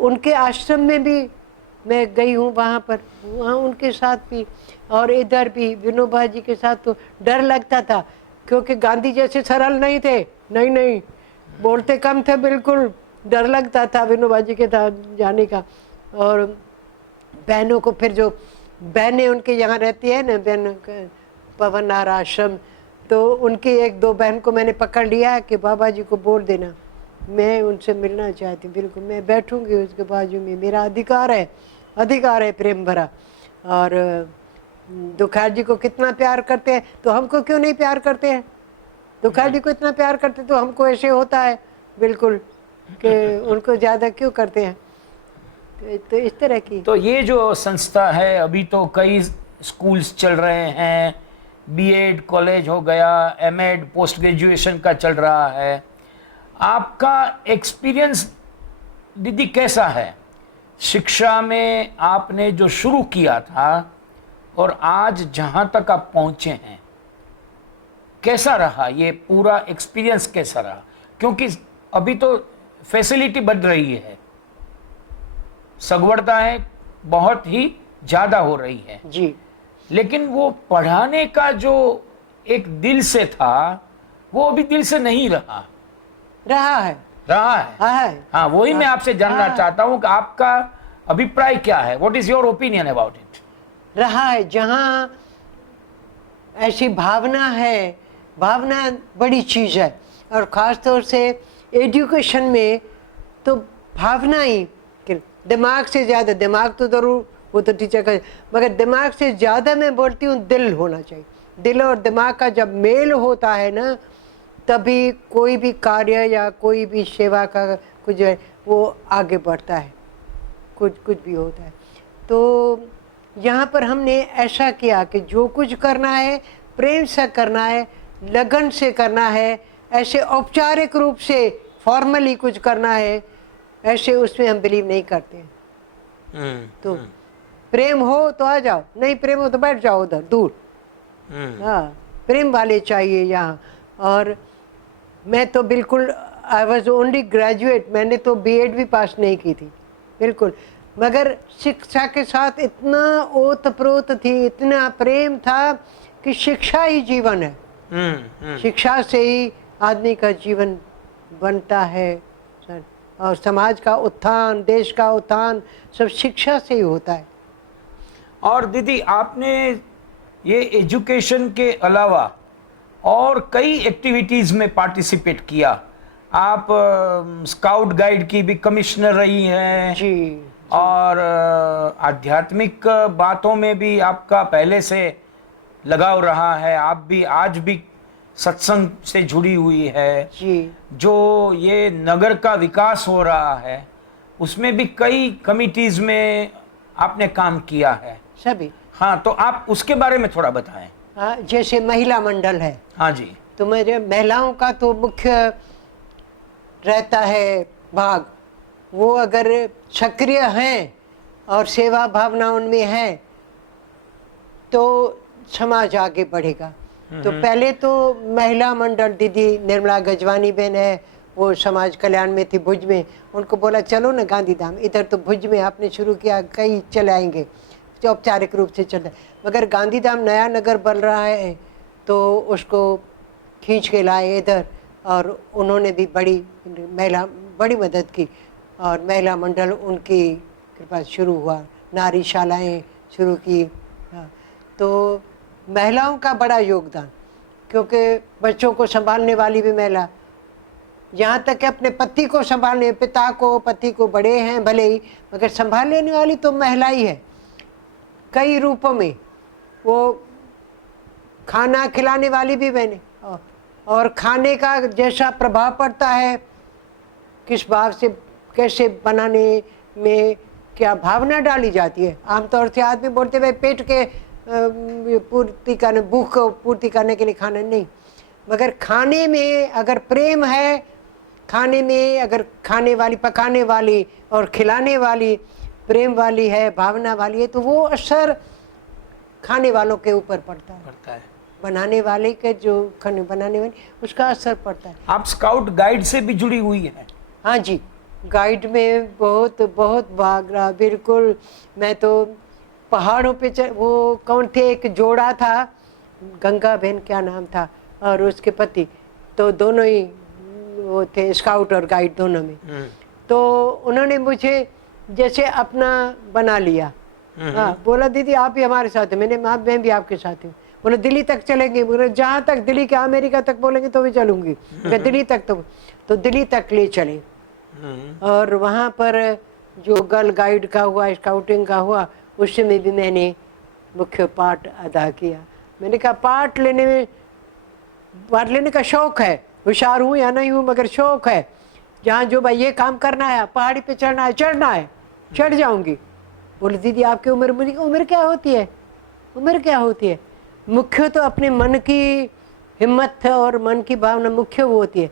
उनके आश्रम में भी मैं गई हूँ, वहाँ पर, वहाँ उनके साथ भी, और इधर भी विनोबा जी के साथ तो डर लगता था, क्योंकि गांधी जैसे सरल नहीं थे। नहीं, बोलते कम थे, बिल्कुल डर लगता था विनोबा जी के साथ जाने का। और बहनों को फिर जो बहनें उनके यहाँ रहती है ना, बहन पवनार आश्रम, तो उनकी एक दो बहन को मैंने पकड़ लिया कि बाबा जी को बोल देना मैं उनसे मिलना चाहती हूँ। बिल्कुल मैं बैठूंगी उसके बाजू में, मेरा अधिकार है प्रेम भरा। और दुखार जी को कितना प्यार करते हैं, तो हमको क्यों नहीं प्यार करते हैं? दुखार जी को इतना प्यार करते तो हमको ऐसे होता है बिल्कुल कि उनको ज़्यादा क्यों करते हैं। तो इस तरह की। तो ये जो संस्था है, अभी तो कई स्कूल्स चल रहे हैं, बीएड कॉलेज हो गया, एमएड पोस्ट ग्रेजुएशन का चल रहा है, आपका एक्सपीरियंस दीदी कैसा है? शिक्षा में आपने जो शुरू किया था और आज जहां तक आप पहुंचे हैं, कैसा रहा ये पूरा एक्सपीरियंस, कैसा रहा? क्योंकि अभी तो फैसिलिटी बढ़ रही है, सगवड़ताएं बहुत ही ज्यादा हो रही है जी, लेकिन वो पढ़ाने का जो एक दिल से था वो अभी दिल से नहीं रहा है। हाँ, वही मैं आपसे जानना चाहता हूं कि आपका अभिप्राय क्या है, what is your opinion about it? रहा है जहाँ ऐसी भावना है, भावना बड़ी चीज़ है। और ख़ास तौर से एजुकेशन में तो भावना ही, दिमाग से ज़्यादा, दिमाग तो ज़रूर वो तो टीचर का, मगर दिमाग से ज़्यादा मैं बोलती हूँ दिल होना चाहिए। दिल और दिमाग का जब मेल होता है ना, तभी कोई भी कार्य या कोई भी सेवा का कुछ है वो आगे बढ़ता है, कुछ भी होता है। तो यहाँ पर हमने ऐसा किया कि जो कुछ करना है प्रेम से करना है, लगन से करना है, ऐसे औपचारिक रूप से फॉर्मली कुछ करना है, ऐसे उसमें हम बिलीव नहीं करते हैं। तो प्रेम हो तो आ जाओ, नहीं प्रेम हो तो बैठ जाओ उधर दूर। हाँ, प्रेम वाले चाहिए यहाँ। और मैं तो बिल्कुल आई वॉज ओनली ग्रेजुएट, मैंने तो बीएड भी पास नहीं की थी बिल्कुल, मगर शिक्षा के साथ इतना ओतप्रोत थी, इतना प्रेम था कि शिक्षा ही जीवन है। शिक्षा से ही आदमी का जीवन बनता है सर, और समाज का उत्थान, देश का उत्थान सब शिक्षा से ही होता है। और दीदी आपने ये एजुकेशन के अलावा और कई एक्टिविटीज़ में पार्टिसिपेट किया। आप स्काउट गाइड की भी कमिश्नर रही हैं जी, और आध्यात्मिक बातों में भी आपका पहले से लगाव रहा है, आप भी आज भी सत्संग से जुड़ी हुई है जी। जो ये नगर का विकास हो रहा है उसमें भी कई कमिटीज में आपने काम किया है सभी। हाँ, तो आप उसके बारे में थोड़ा बताएं। हाँ, जैसे महिला मंडल है, हाँ जी, तो मेरे महिलाओं का तो मुख्य रहता है भाग, वो अगर सक्रिय हैं और सेवा भावना उनमें है तो समाज आगे बढ़ेगा। तो पहले तो महिला मंडल दीदी निर्मला गजवानी बहन है, वो समाज कल्याण में थी भुज में, उनको बोला चलो ना गांधी धाम, इधर तो भुज में आपने शुरू किया, कई चले आएंगे, जो औपचारिक रूप से चल रहा है, मगर गांधी धाम नया नगर बन रहा है तो उसको खींच के लाए इधर, और उन्होंने भी बड़ी मदद की और महिला मंडल उनकी कृपा शुरू हुआ, नारी शालाएँ शुरू की। हाँ, तो महिलाओं का बड़ा योगदान, क्योंकि बच्चों को संभालने वाली भी महिला, यहाँ तक कि अपने पति को संभालने, पिता को, पति को बड़े हैं भले ही, मगर संभालने वाली तो महिला ही है कई रूपों में। वो खाना खिलाने वाली भी बहने, और खाने का जैसा प्रभाव पड़ता है, किस भाव से कैसे बनाने में क्या भावना डाली जाती है। आमतौर से आदमी बोलते भाई पेट के पूर्ति करने, भूख को पूर्ति करने के लिए खाना नहीं, मगर खाने में अगर प्रेम है, खाने में अगर खाने वाली, पकाने वाली और खिलाने वाली प्रेम वाली है, भावना वाली है, तो वो असर खाने वालों के ऊपर पड़ता है। बनाने वाले के जो खाने बनाने वाले उसका असर पड़ता है। आप स्काउट गाइड से भी जुड़ी हुई हैं? हाँ जी, गाइड में बहुत भाग रहा बिल्कुल। मैं तो पहाड़ों पे वो कौन थे, एक जोड़ा था, गंगा बहन क्या नाम था, और उसके पति, तो दोनों ही वो थे स्काउट और गाइड दोनों में। तो उन्होंने मुझे जैसे अपना बना लिया, हाँ, बोला दीदी आप भी हमारे साथ है। मैंने माँ मैं भी आपके साथ हूँ। बोले दिल्ली तक चलेंगे। बोले जहाँ तक दिल्ली के अमेरिका तक बोलेंगे तो भी चलूंगी। दिल्ली तक तो दिल्ली तक ले चले। और वहाँ पर जो गर्ल गाइड का हुआ, स्काउटिंग का हुआ, उसमें भी मैंने मुख्य पार्ट अदा किया। मैंने कहा पार्ट लेने का शौक है, होशियार हूँ या नहीं हूँ मगर शौक है। जहाँ जो भाई ये काम करना है, पहाड़ी पे चढ़ना है, चढ़ जाऊंगी। बोले दीदी आपकी उम्र, मुझे उम्र क्या होती है, उम्र क्या होती है? मुख्य तो अपने मन की हिम्मत और मन की भावना मुख्य वो होती है।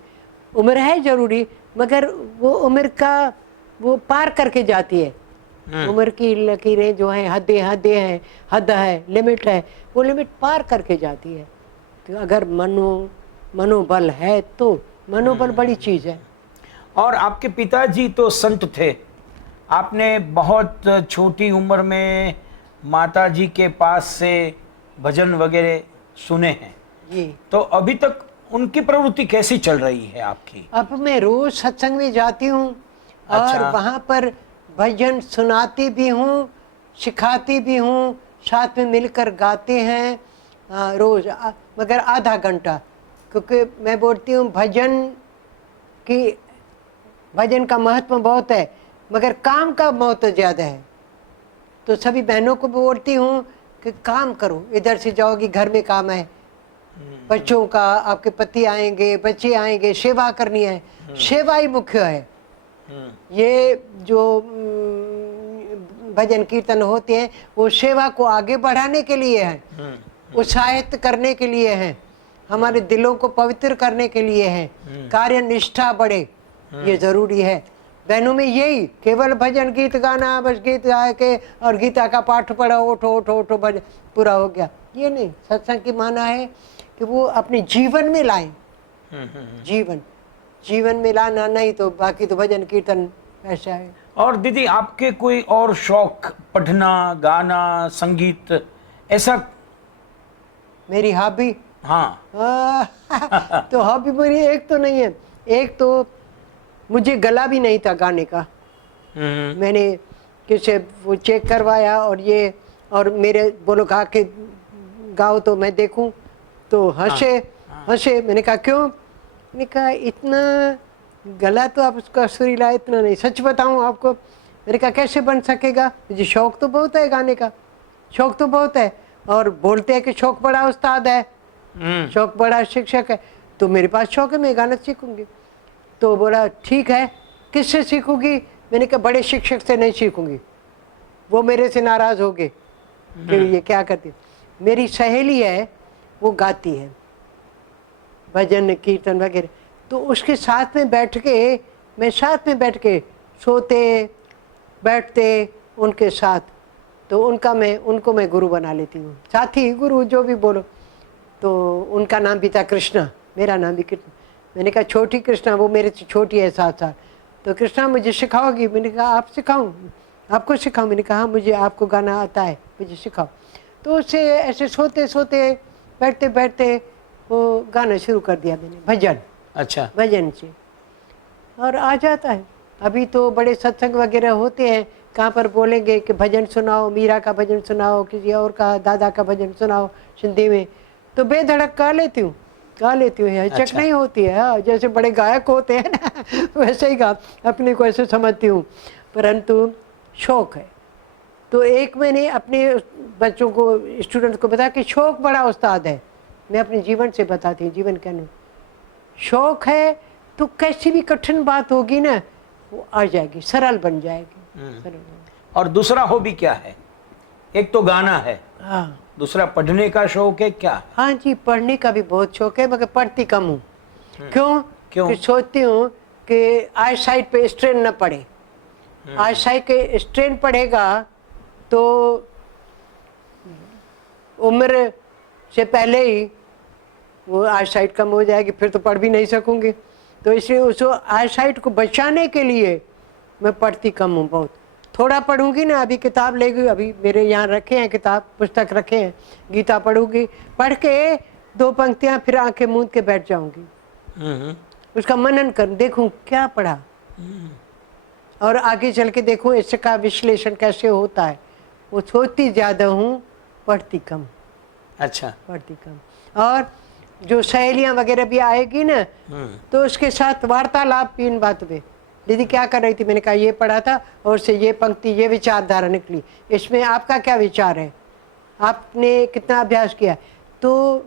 उम्र है जरूरी मगर वो उम्र का वो पार करके जाती है। उम्र की लकीरें जो हैं, हदें हैं, हद है, लिमिट है, वो लिमिट पार करके जाती है। तो अगर मनोबल है तो मनोबल बड़ी चीज़ है। और आपके पिताजी तो संत थे, आपने बहुत छोटी उम्र में माता जी के पास से भजन वगैरह सुने हैं, जी। तो अभी तक उनकी प्रवृत्ति कैसी चल रही है आपकी? अब मैं रोज सत्संग में जाती हूँ और अच्छा। वहाँ पर भजन सुनाती भी हूँ, सिखाती भी हूँ, साथ में मिलकर गाते हैं रोज, मगर आधा घंटा। क्योंकि मैं बोलती हूँ भजन का महत्व बहुत है मगर काम का बहुत ज़्यादा है। तो सभी बहनों को बोलती हूँ कि काम करो, इधर से जाओगी घर में काम है, बच्चों का, आपके पति आएंगे, बच्चे आएंगे, सेवा करनी है, सेवा ही मुख्य है। ये जो भजन कीर्तन होते हैं वो सेवा को आगे बढ़ाने के लिए हैं, उत्साहित करने के लिए हैं, हमारे दिलों को पवित्र करने के लिए हैं, कार्य निष्ठा बढ़े, ये जरूरी है। बहनों में यही केवल भजन गीत गाना, बस गीत गा के और गीता का पाठ पढ़ा, ओठो ओठो ओठो भजन पूरा हो गया, ये नहीं। सत्संग की माना है कि वो अपने जीवन में लाएं, जीवन में लाना, नहीं तो बाकी तो भजन कीर्तन ऐसा है। और दीदी आपके कोई और शौक, पढ़ना, गाना, संगीत, ऐसा? मेरी हॉबी, हाँ। तो हॉबी मेरी एक तो नहीं है। एक तो मुझे गला भी नहीं था गाने का, मैंने किसे वो चेक करवाया और मेरे बोलो कहा कि गाओ तो मैं देखूं, तो हंसे। मैंने कहा क्यों? मैंने कहा इतना गला तो आप उसका सुरीला इतना नहीं। सच बताऊं आपको, मैंने कहा कैसे बन सकेगा, मुझे शौक तो बहुत है गाने का, शौक तो बहुत है। और बोलते हैं कि शौक बड़ा उस्ताद है, शौक बड़ा शिक्षक है, तो मेरे पास शौक है, मैं गाना सीखूंगी। तो बोला ठीक है, किससे सीखूंगी? मैंने कहा बड़े शिक्षक से नहीं सीखूंगी, वो मेरे से नाराज हो गए कि ये क्या करती। मेरी सहेली है, वो गाती है भजन कीर्तन वगैरह, तो उसके साथ में बैठ के सोते बैठते उनके साथ, तो उनको मैं गुरु बना लेती हूँ, साथी गुरु जो भी बोलो। तो उनका नाम भी था कृष्णा, मेरा नाम भी कृष्णा। मैंने कहा छोटी कृष्णा, वो मेरे से छोटी है 7 साल। तो कृष्णा मुझे सिखाओगी? मैंने कहा आप सिखाऊं, आपको सिखाऊं? मैंने कहा हाँ मुझे, आपको गाना आता है, मुझे सिखाओ। तो उससे ऐसे सोते बैठते वो गाना शुरू कर दिया मैंने, भजन। अच्छा। भजन से और आ जाता है। अभी तो बड़े सत्संग वगैरह होते हैं, कहाँ पर बोलेंगे कि भजन सुनाओ, मीरा का भजन सुनाओ, किसी और का, दादा का भजन सुनाओ सिंधी में, तो बेधड़क गा लेती हूँ, हिचक अच्छा। नहीं होती है। हाँ, जैसे बड़े गायक होते हैं ना वैसे ही अपने को ऐसे समझती हूँ, परंतु शौक है। तो एक मैंने अपने बच्चों को, स्टूडेंट्स को बताया कि शौक बड़ा उस्ताद है। मैं अपने जीवन से बताती हूँ, जीवन क्या नहीं, शौक है तो कैसी भी कठिन बात होगी ना वो आ जाएगी, सरल बन जाएगी। और दूसरा हॉबी क्या है? एक तो गाना है, हाँ दूसरा पढ़ने का शौक है क्या? हाँ जी, पढ़ने का भी बहुत शौक है मगर पढ़ती कम हूँ। क्यों? कि सोचती हूँ कि आई साइड पे स्ट्रेन न पड़े। आई साइड के स्ट्रेन पड़ेगा तो उम्र से पहले ही वो आई साइट कम हो जाएगी, फिर तो पढ़ भी नहीं सकूंगी। तो इसलिए उस आई साइट को बचाने के लिए मैं पढ़ती कम हूँ, बहुत थोड़ा पढ़ूंगी ना। अभी किताब लेगी, अभी मेरे यहाँ रखे हैं किताब, पुस्तक रखे हैं, गीता पढ़ूंगी, पढ़ के 2 पंक्तियाँ फिर आंखें मूंद के बैठ जाऊंगी, उसका मनन कर देखूं क्या पढ़ा और आगे चल के देखूं इसका विश्लेषण कैसे होता है। वो सोचती ज़्यादा हूँ, पढ़ती कम, अच्छा। पढ़ती कम। और जो सहेलियाँ वगैरह भी आएगी ना, तो उसके साथ वार्तालाप भी इन बातों पे। दीदी क्या कर रही थी, मैंने कहा ये पढ़ा था और से ये पंक्ति, ये विचारधारा निकली, इसमें आपका क्या विचार है, आपने कितना अभ्यास किया। तो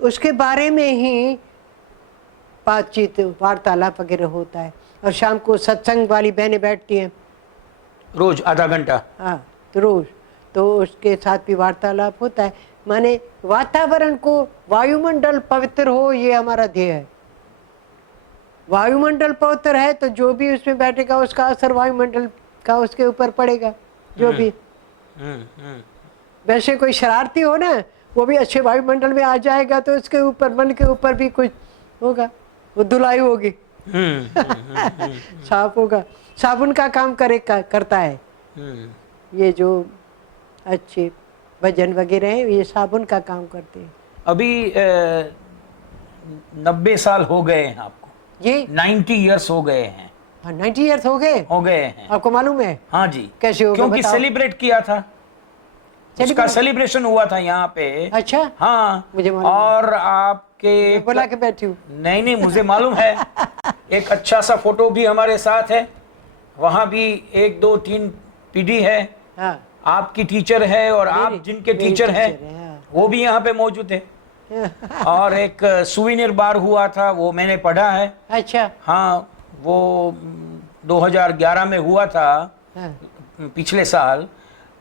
उसके बारे में ही बातचीत वार्तालाप वगैरह होता है। और शाम को सत्संग वाली बहनें बैठती हैं, रोज आधा घंटा। हाँ, तो रोज, तो उसके साथ भी वार्तालाप होता है। माने वातावरण को, वायुमंडल पवित्र हो, ये हमारा ध्येय है। वायुमंडल पवित्र है तो जो भी उसमें बैठेगा उसका असर वायुमंडल का उसके ऊपर पड़ेगा। जो भी वैसे कोई शरारती हो ना, वो भी अच्छे वायुमंडल में आ जाएगा तो उसके ऊपर, मन के ऊपर भी कुछ होगा, वो धुलाई होगी, साफ होगा, साबुन का काम करता है। ये जो अच्छे भजन वगैरह हैं, ये साबुन का काम करते हैं। अभी 90 साल हो गए हैं आपको जी, 90 इयर्स हो गए हैं। हाँ, 90 ईयर्स हो गए हैं। आपको मालूम है? हाँ जी। कैसे हो गए क्योंकि बताओ? सेलिब्रेट किया था, उसका सेलिब्रेशन हुआ था यहाँ पे। अच्छा, हाँ, मुझे मालूम और आपके बोला के बैठी हूँ। नहीं नहीं, मुझे मालूम है। एक अच्छा सा फोटो भी हमारे साथ है, वहाँ भी 1 2 3 पीढ़ी है। हाँ, आपकी टीचर है और आप जिनके मेरी टीचर हैं टीचर है, हाँ। वो भी यहाँ पे मौजूद है। और एक सुवीनियर बार हुआ था, वो मैंने पढ़ा है। अच्छा, हाँ, वो 2011 में हुआ था, हाँ, पिछले साल।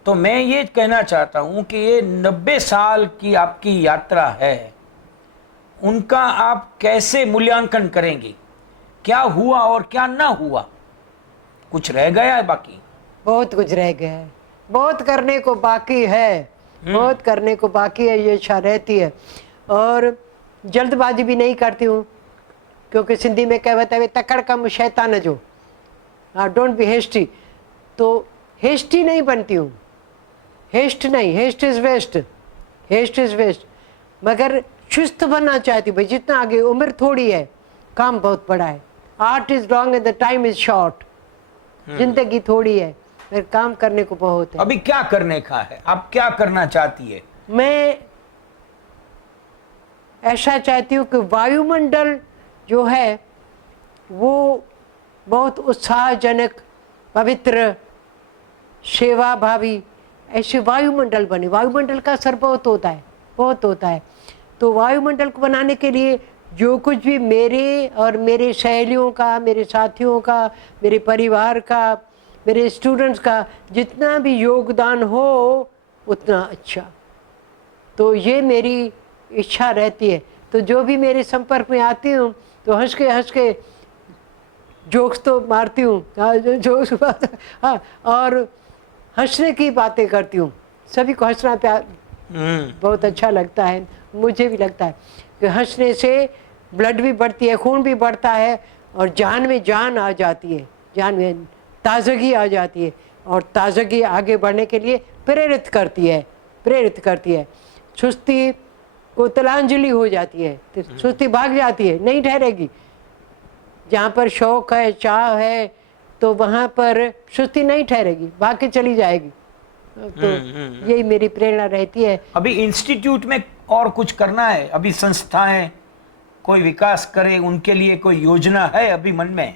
तो मैं ये कहना चाहता हूँ कि ये 90 साल की आपकी यात्रा है, उनका आप कैसे मूल्यांकन करेंगे? क्या हुआ और क्या ना हुआ? कुछ रह गया है बाकी? बहुत कुछ रह गया है, बहुत करने को बाकी है, बहुत करने को बाकी है, ये इच्छा रहती है। और जल्दबाजी भी नहीं करती हूँ, क्योंकि सिंधी में कहावत है, तकड़ कम शैतान जो, डोंट बी हेस्टी। तो हेस्टी नहीं बनती हूँ, हेस्ट नहीं, haste is waste, haste is waste. मगर चुस्त बनना चाहती हूँ भाई, जितना आगे, उम्र थोड़ी है, काम बहुत बड़ा है। Art is long and the time is short, जिंदगी थोड़ी है, फिर काम करने को बहुत है। अभी क्या करने का है? आप क्या करना चाहती है? मैं ऐसा चाहती हूँ कि वायुमंडल जो है वो बहुत उत्साहजनक, पवित्र, सेवा भावी ऐसे वायुमंडल बने। वायुमंडल का असर बहुत होता है, बहुत होता है। तो वायुमंडल को बनाने के लिए जो कुछ भी मेरे और मेरे सहेलियों का, मेरे साथियों का, मेरे परिवार का, मेरे स्टूडेंट्स का जितना भी योगदान हो उतना अच्छा। तो ये मेरी इच्छा रहती है। तो जो भी मेरे संपर्क में आती हूँ तो हंस के जोक्स तो मारती हूँ, जोक्स, हाँ, और हंसने की बातें करती हूँ। सभी को हंसना प्यार बहुत अच्छा लगता है, मुझे भी लगता है कि हंसने से ब्लड भी बढ़ती है, खून भी बढ़ता है, और जान में जान आ जाती है, जान में ताज़गी आ जाती है, और ताज़गी आगे बढ़ने के लिए प्रेरित करती है, प्रेरित करती है। सुस्ती को तिलांजलि हो जाती है, तो सुस्ती भाग जाती है, नहीं ठहरेगी। जहाँ पर शौक है, चाह है, तो वहाँ पर सुस्ती नहीं ठहरेगी, भाग के चली जाएगी। तो यही मेरी प्रेरणा रहती है। अभी इंस्टीट्यूट में और कुछ करना है? अभी संस्थाएं कोई विकास करे, उनके लिए कोई योजना है अभी मन में?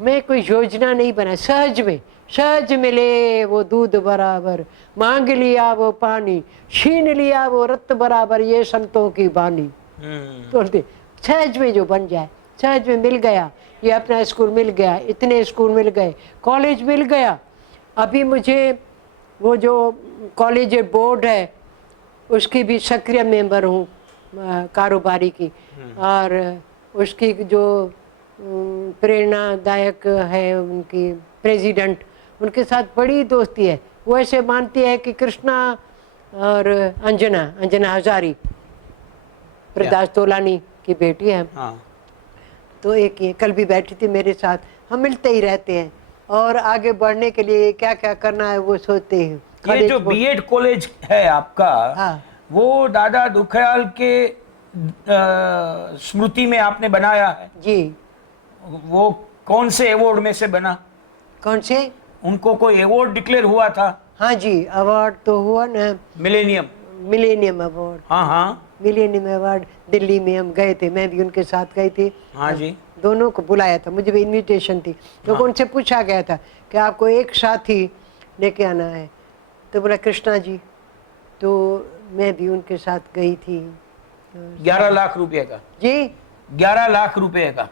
मैं कोई योजना नहीं बना, सहज में, सहज मिले वो दूध बराबर, मांग लिया वो पानी, छीन लिया वो रत्त बराबर, ये संतों की बानी। तो सहज में जो बन जाए, सहज में मिल गया, ये अपना स्कूल मिल गया, इतने स्कूल मिल गए, कॉलेज मिल गया। अभी मुझे वो जो कॉलेज बोर्ड है उसकी भी सक्रिय मेंबर हूँ, कारोबारी की, और उसकी जो प्रेरणादायक है उनकी प्रेसिडेंट, उनके साथ बड़ी दोस्ती है। वो ऐसे मानती है कि कृष्णा और अंजना हजारी, प्रदास तोलानी की बेटी है। तो एक ये कल भी बैठी थी मेरे साथ, हम मिलते ही रहते हैं और आगे बढ़ने के लिए क्या क्या करना है वो सोचते हैं। ये जो बीएड कॉलेज है आपका, हाँ, वो दादा दुखयाल के स्मृति में आपने बनाया है जी। वो कौन से अवार्ड में से बना? कौन से? उनको कोई अवार्ड डिक्लेयर हुआ था? हाँ जी, अवार्ड तो हुआ ना, मिलेनियम। Millennium award. हाँ हाँ मिलेनियम अवार्ड दिल्ली में हम गए थे, मैं भी उनके साथ गई थी। हाँ जी। दोनों को बुलाया था, मुझे भी इनविटेशन थी, तो हाँ। उनसे पूछा गया था कि आपको एक साथी लेके आना है, तो बोला कृष्णा जी, तो मैं भी उनके साथ गई थी। 11 लाख रुपए का। जी 11 लाख रुपए का।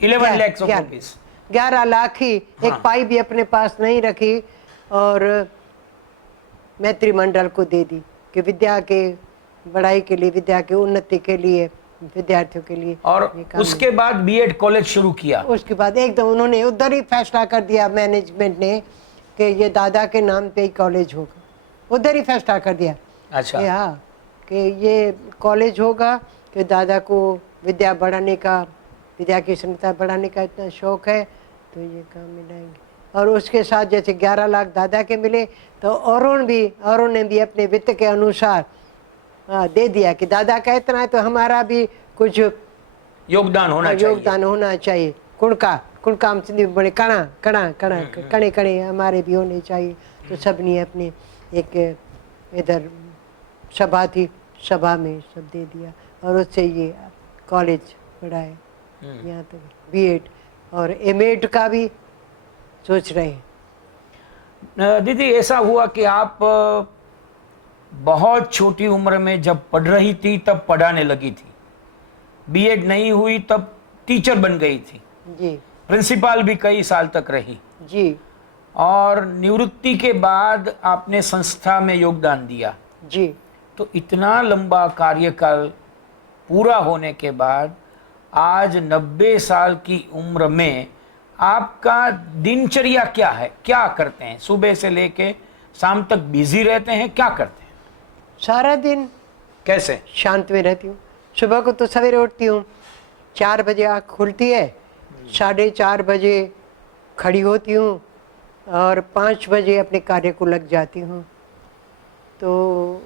11 lakhs of rupees। 11 लाख ही, हाँ। एक पाई भी अपने पास नहीं रखी और मैत्री मंडल को दे दी कि विद्या के बढ़ाई के लिए, विद्या की उन्नति के लिए, विद्यार्थियों के लिए और ये काम उसके बाद बीएड कॉलेज शुरू किया। उसके बाद एकदम उन्होंने उधर ही फैसला कर दिया मैनेजमेंट ने कि ये दादा के नाम पे ही कॉलेज होगा, उधर ही फैसला कर दिया। अच्छा। हाँ, कि ये कॉलेज होगा कि दादा को विद्या बढ़ाने का, विद्या की क्षमता बढ़ाने का इतना शौक है, तो ये काम मिलाएंगे। और उसके साथ जैसे 11 लाख दादा के मिले, तो औरों ने भी अपने वित्त के अनुसार दे दिया कि दादा का इतना है तो हमारा भी कुछ योगदान होना चाहिए। योगदान होना चाहिए। कुणकाम सिंधी में बड़े कणा कणा कणा कणे कणे हमारे भी होने चाहिए। तो सबने अपने एक इधर सभा थी, सभा में सब दे दिया और उससे ये कॉलेज बढ़ाए, यहाँ तक बीएड और एमएड का भी सोच रहे हैं। दीदी ऐसा हुआ कि आप बहुत छोटी उम्र में जब पढ़ रही थी तब पढ़ाने लगी थी, बीएड नहीं हुई तब टीचर बन गई थी, जी प्रिंसिपल भी कई साल तक रही, जी और निवृत्ति के बाद आपने संस्था में योगदान दिया। जी। तो इतना लंबा कार्यकाल पूरा होने के बाद आज 90 साल की उम्र में आपका दिनचर्या क्या है, क्या करते हैं? सुबह से लेके शाम तक बिजी रहते हैं, क्या करते हैं? सारा दिन कैसे? शांत में रहती हूँ। सुबह को तो सवेरे उठती हूँ, 4 बजे आँख खुलती है, 4:30 बजे खड़ी होती हूँ और 5 बजे अपने कार्य को लग जाती हूँ। तो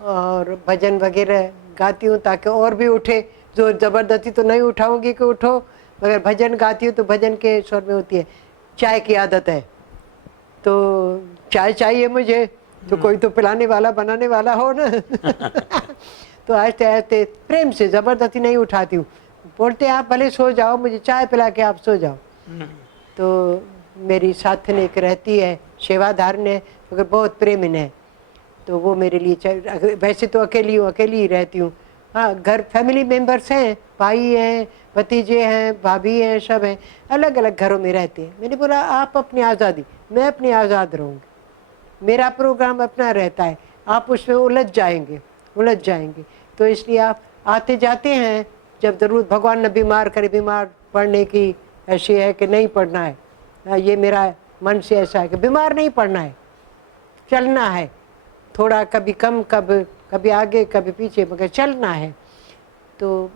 और भजन वगैरह गाती हूँ ताकि और भी उठे, जो ज़बरदस्ती तो नहीं उठाऊंगी कि उठो, मगर भजन गाती हूँ तो भजन के स्वर में होती है। चाय की आदत है तो चाय चाहिए मुझे, तो कोई तो पिलाने वाला बनाने वाला हो ना। तो आहिस्ते आहिस्ते प्रेम से, ज़बरदस्ती नहीं उठाती हूँ, बोलते आप भले सो जाओ, मुझे चाय पिला के आप सो जाओ। तो मेरी साथन एक रहती है, सेवाधारण है, मगर बहुत प्रेमिन है, तो वो मेरे लिए, वैसे तो अकेली हूँ, अकेली ही रहती हूँ। हाँ, घर फैमिली मेंबर्स हैं, भाई हैं, भतीजे हैं, भाभी हैं, सब हैं, अलग अलग घरों में रहते हैं। मैंने बोला आप अपनी आज़ादी, मैं अपनी आज़ाद रहूँगी, मेरा प्रोग्राम अपना रहता है, आप उसमें उलझ जाएंगे। तो इसलिए आप आते जाते हैं, जब ज़रूरत भगवान न बीमार करे, बीमार पड़ने की ऐसी है कि नहीं पढ़ना है, ये मेरा मन से ऐसा है कि बीमार नहीं पड़ना है, चलना है, थोड़ा कभी कम, कभी आगे कभी पीछे, मगर चलना है। तो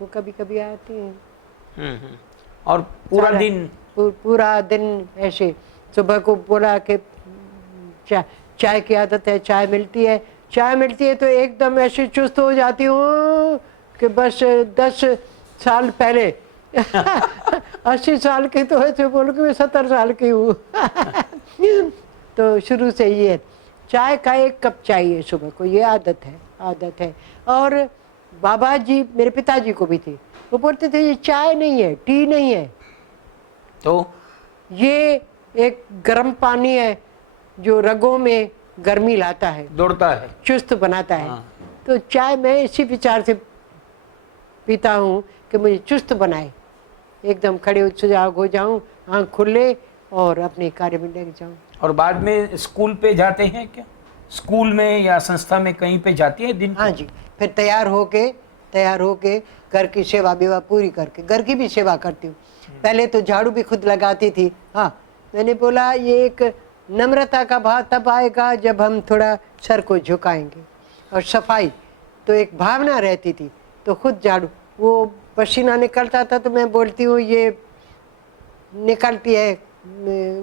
वो कभी कभी आती हैं। और पूरा दिन ऐसे। सुबह को बोला कि चाय की आदत है, चाय मिलती है तो एकदम ऐसे चुस्त हो जाती हूँ कि बस 10 साल पहले 80 साल की तो ऐसे बोलो कि मैं 70 साल की हूँ। तो शुरू से ये चाय का 1 कप चाहिए सुबह को, ये आदत है। और बाबा जी, मेरे पिताजी को भी थी, वो बोलते थे ये चाय नहीं है, टी नहीं है, तो ये एक गर्म पानी है जो रगों में गर्मी लाता है, दौड़ता है, चुस्त बनाता है। हाँ। तो चाय मैं इसी विचार से पीता हूँ कि मुझे चुस्त बनाए, एकदम खड़े सुजाग हो जाऊँ, आँख खुले और अपने कार्य में लग जाऊँ। और बाद में स्कूल पे जाते हैं क्या? स्कूल में या संस्था में कहीं पे जाती है दिन? हाँ जी, फिर तैयार होके घर की सेवा बेवा पूरी करके घर की भी सेवा करती हूँ। पहले तो झाड़ू भी खुद लगाती थी। हाँ, मैंने बोला ये एक नम्रता का भाव तब आएगा जब हम थोड़ा सर को झुकाएंगे, और सफाई तो एक भावना रहती थी। तो खुद झाड़ू, वो पसीना निकलता था तो मैं बोलती हूँ ये निकलती है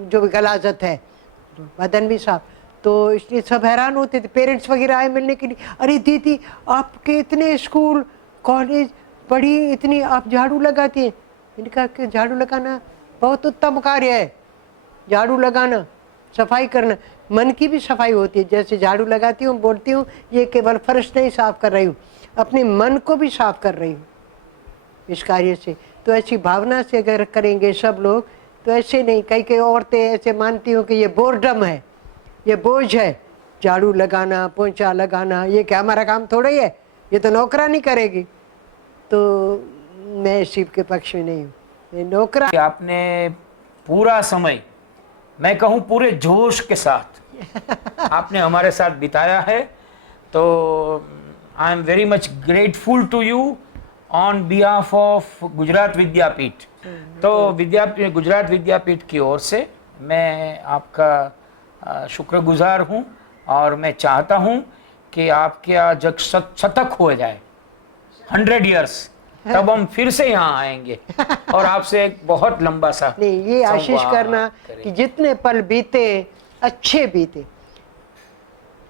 जो भी गलाजत है, बदन भी साफ। तो इसलिए सब हैरान होते थे, पेरेंट्स वगैरह आए मिलने के लिए, अरे दीदी आपके इतने स्कूल कॉलेज बड़ी, इतनी आप झाड़ू लगाती हैं। मैंने कहा कि झाड़ू लगाना बहुत उत्तम कार्य है, झाड़ू लगाना, सफाई करना, मन की भी सफाई होती है। जैसे झाड़ू लगाती हूँ, बोलती हूँ ये केवल फर्श नहीं साफ कर रही हूँ, अपने मन को भी साफ कर रही हूँ इस कार्य से। तो ऐसी भावना से अगर करेंगे सब लोग तो ऐसे नहीं, कई कई औरतें ऐसे मानती हूँ कि ये बोर्डम है, ये बोझ है, झाड़ू लगाना, पोंछा लगाना, ये क्या हमारा काम थोड़ा ही है, ये तो नौकरानी करेगी। तो मैं शिव के पक्ष में नहीं हूँ, मैं नौकरा। आपने पूरा समय, मैं कहूँ पूरे जोश के साथ आपने हमारे साथ बिताया है, तो I am very much grateful to you on behalf of Gujarat Vidyapith. तो गुजरात विद्यापीठ की ओर से मैं आपका शुक्रगुजार हूँ और मैं चाहता हूँ कि आपका जब शतक हो जाए 100 years, तब हम फिर से यहाँ आएंगे और आपसे एक बहुत लंबा सा नहीं, ये आशीष संवाद करना कि जितने पल बीते अच्छे बीते,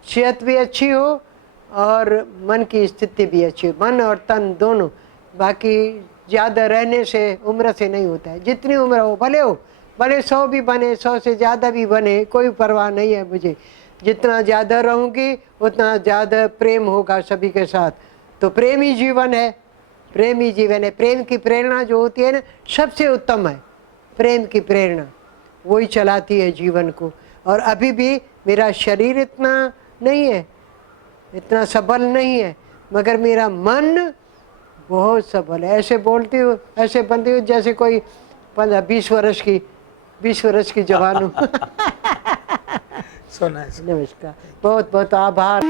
सेहत भी अच्छी हो और मन की स्थिति भी अच्छी हो, मन और तन दोनों। बाकी ज़्यादा रहने से उम्र से नहीं होता है, जितनी उम्र हो, भले 100 भी बने, 100 से ज़्यादा भी बने, कोई परवाह नहीं है मुझे। जितना ज़्यादा रहूँगी उतना ज़्यादा प्रेम होगा सभी के साथ। तो प्रेम ही जीवन है, प्रेम ही जीवन है। प्रेम की प्रेरणा जो होती है ना, सबसे उत्तम है प्रेम की प्रेरणा, वही चलाती है जीवन को। और अभी भी मेरा शरीर इतना नहीं है, इतना सबल नहीं है, मगर मेरा मन बहुत सबल है। ऐसे बोलती हूँ, ऐसे बनती हूँ जैसे कोई 15-20 वर्ष की जवान हूँ। So nice. नमस्कार, बहुत बहुत आभार।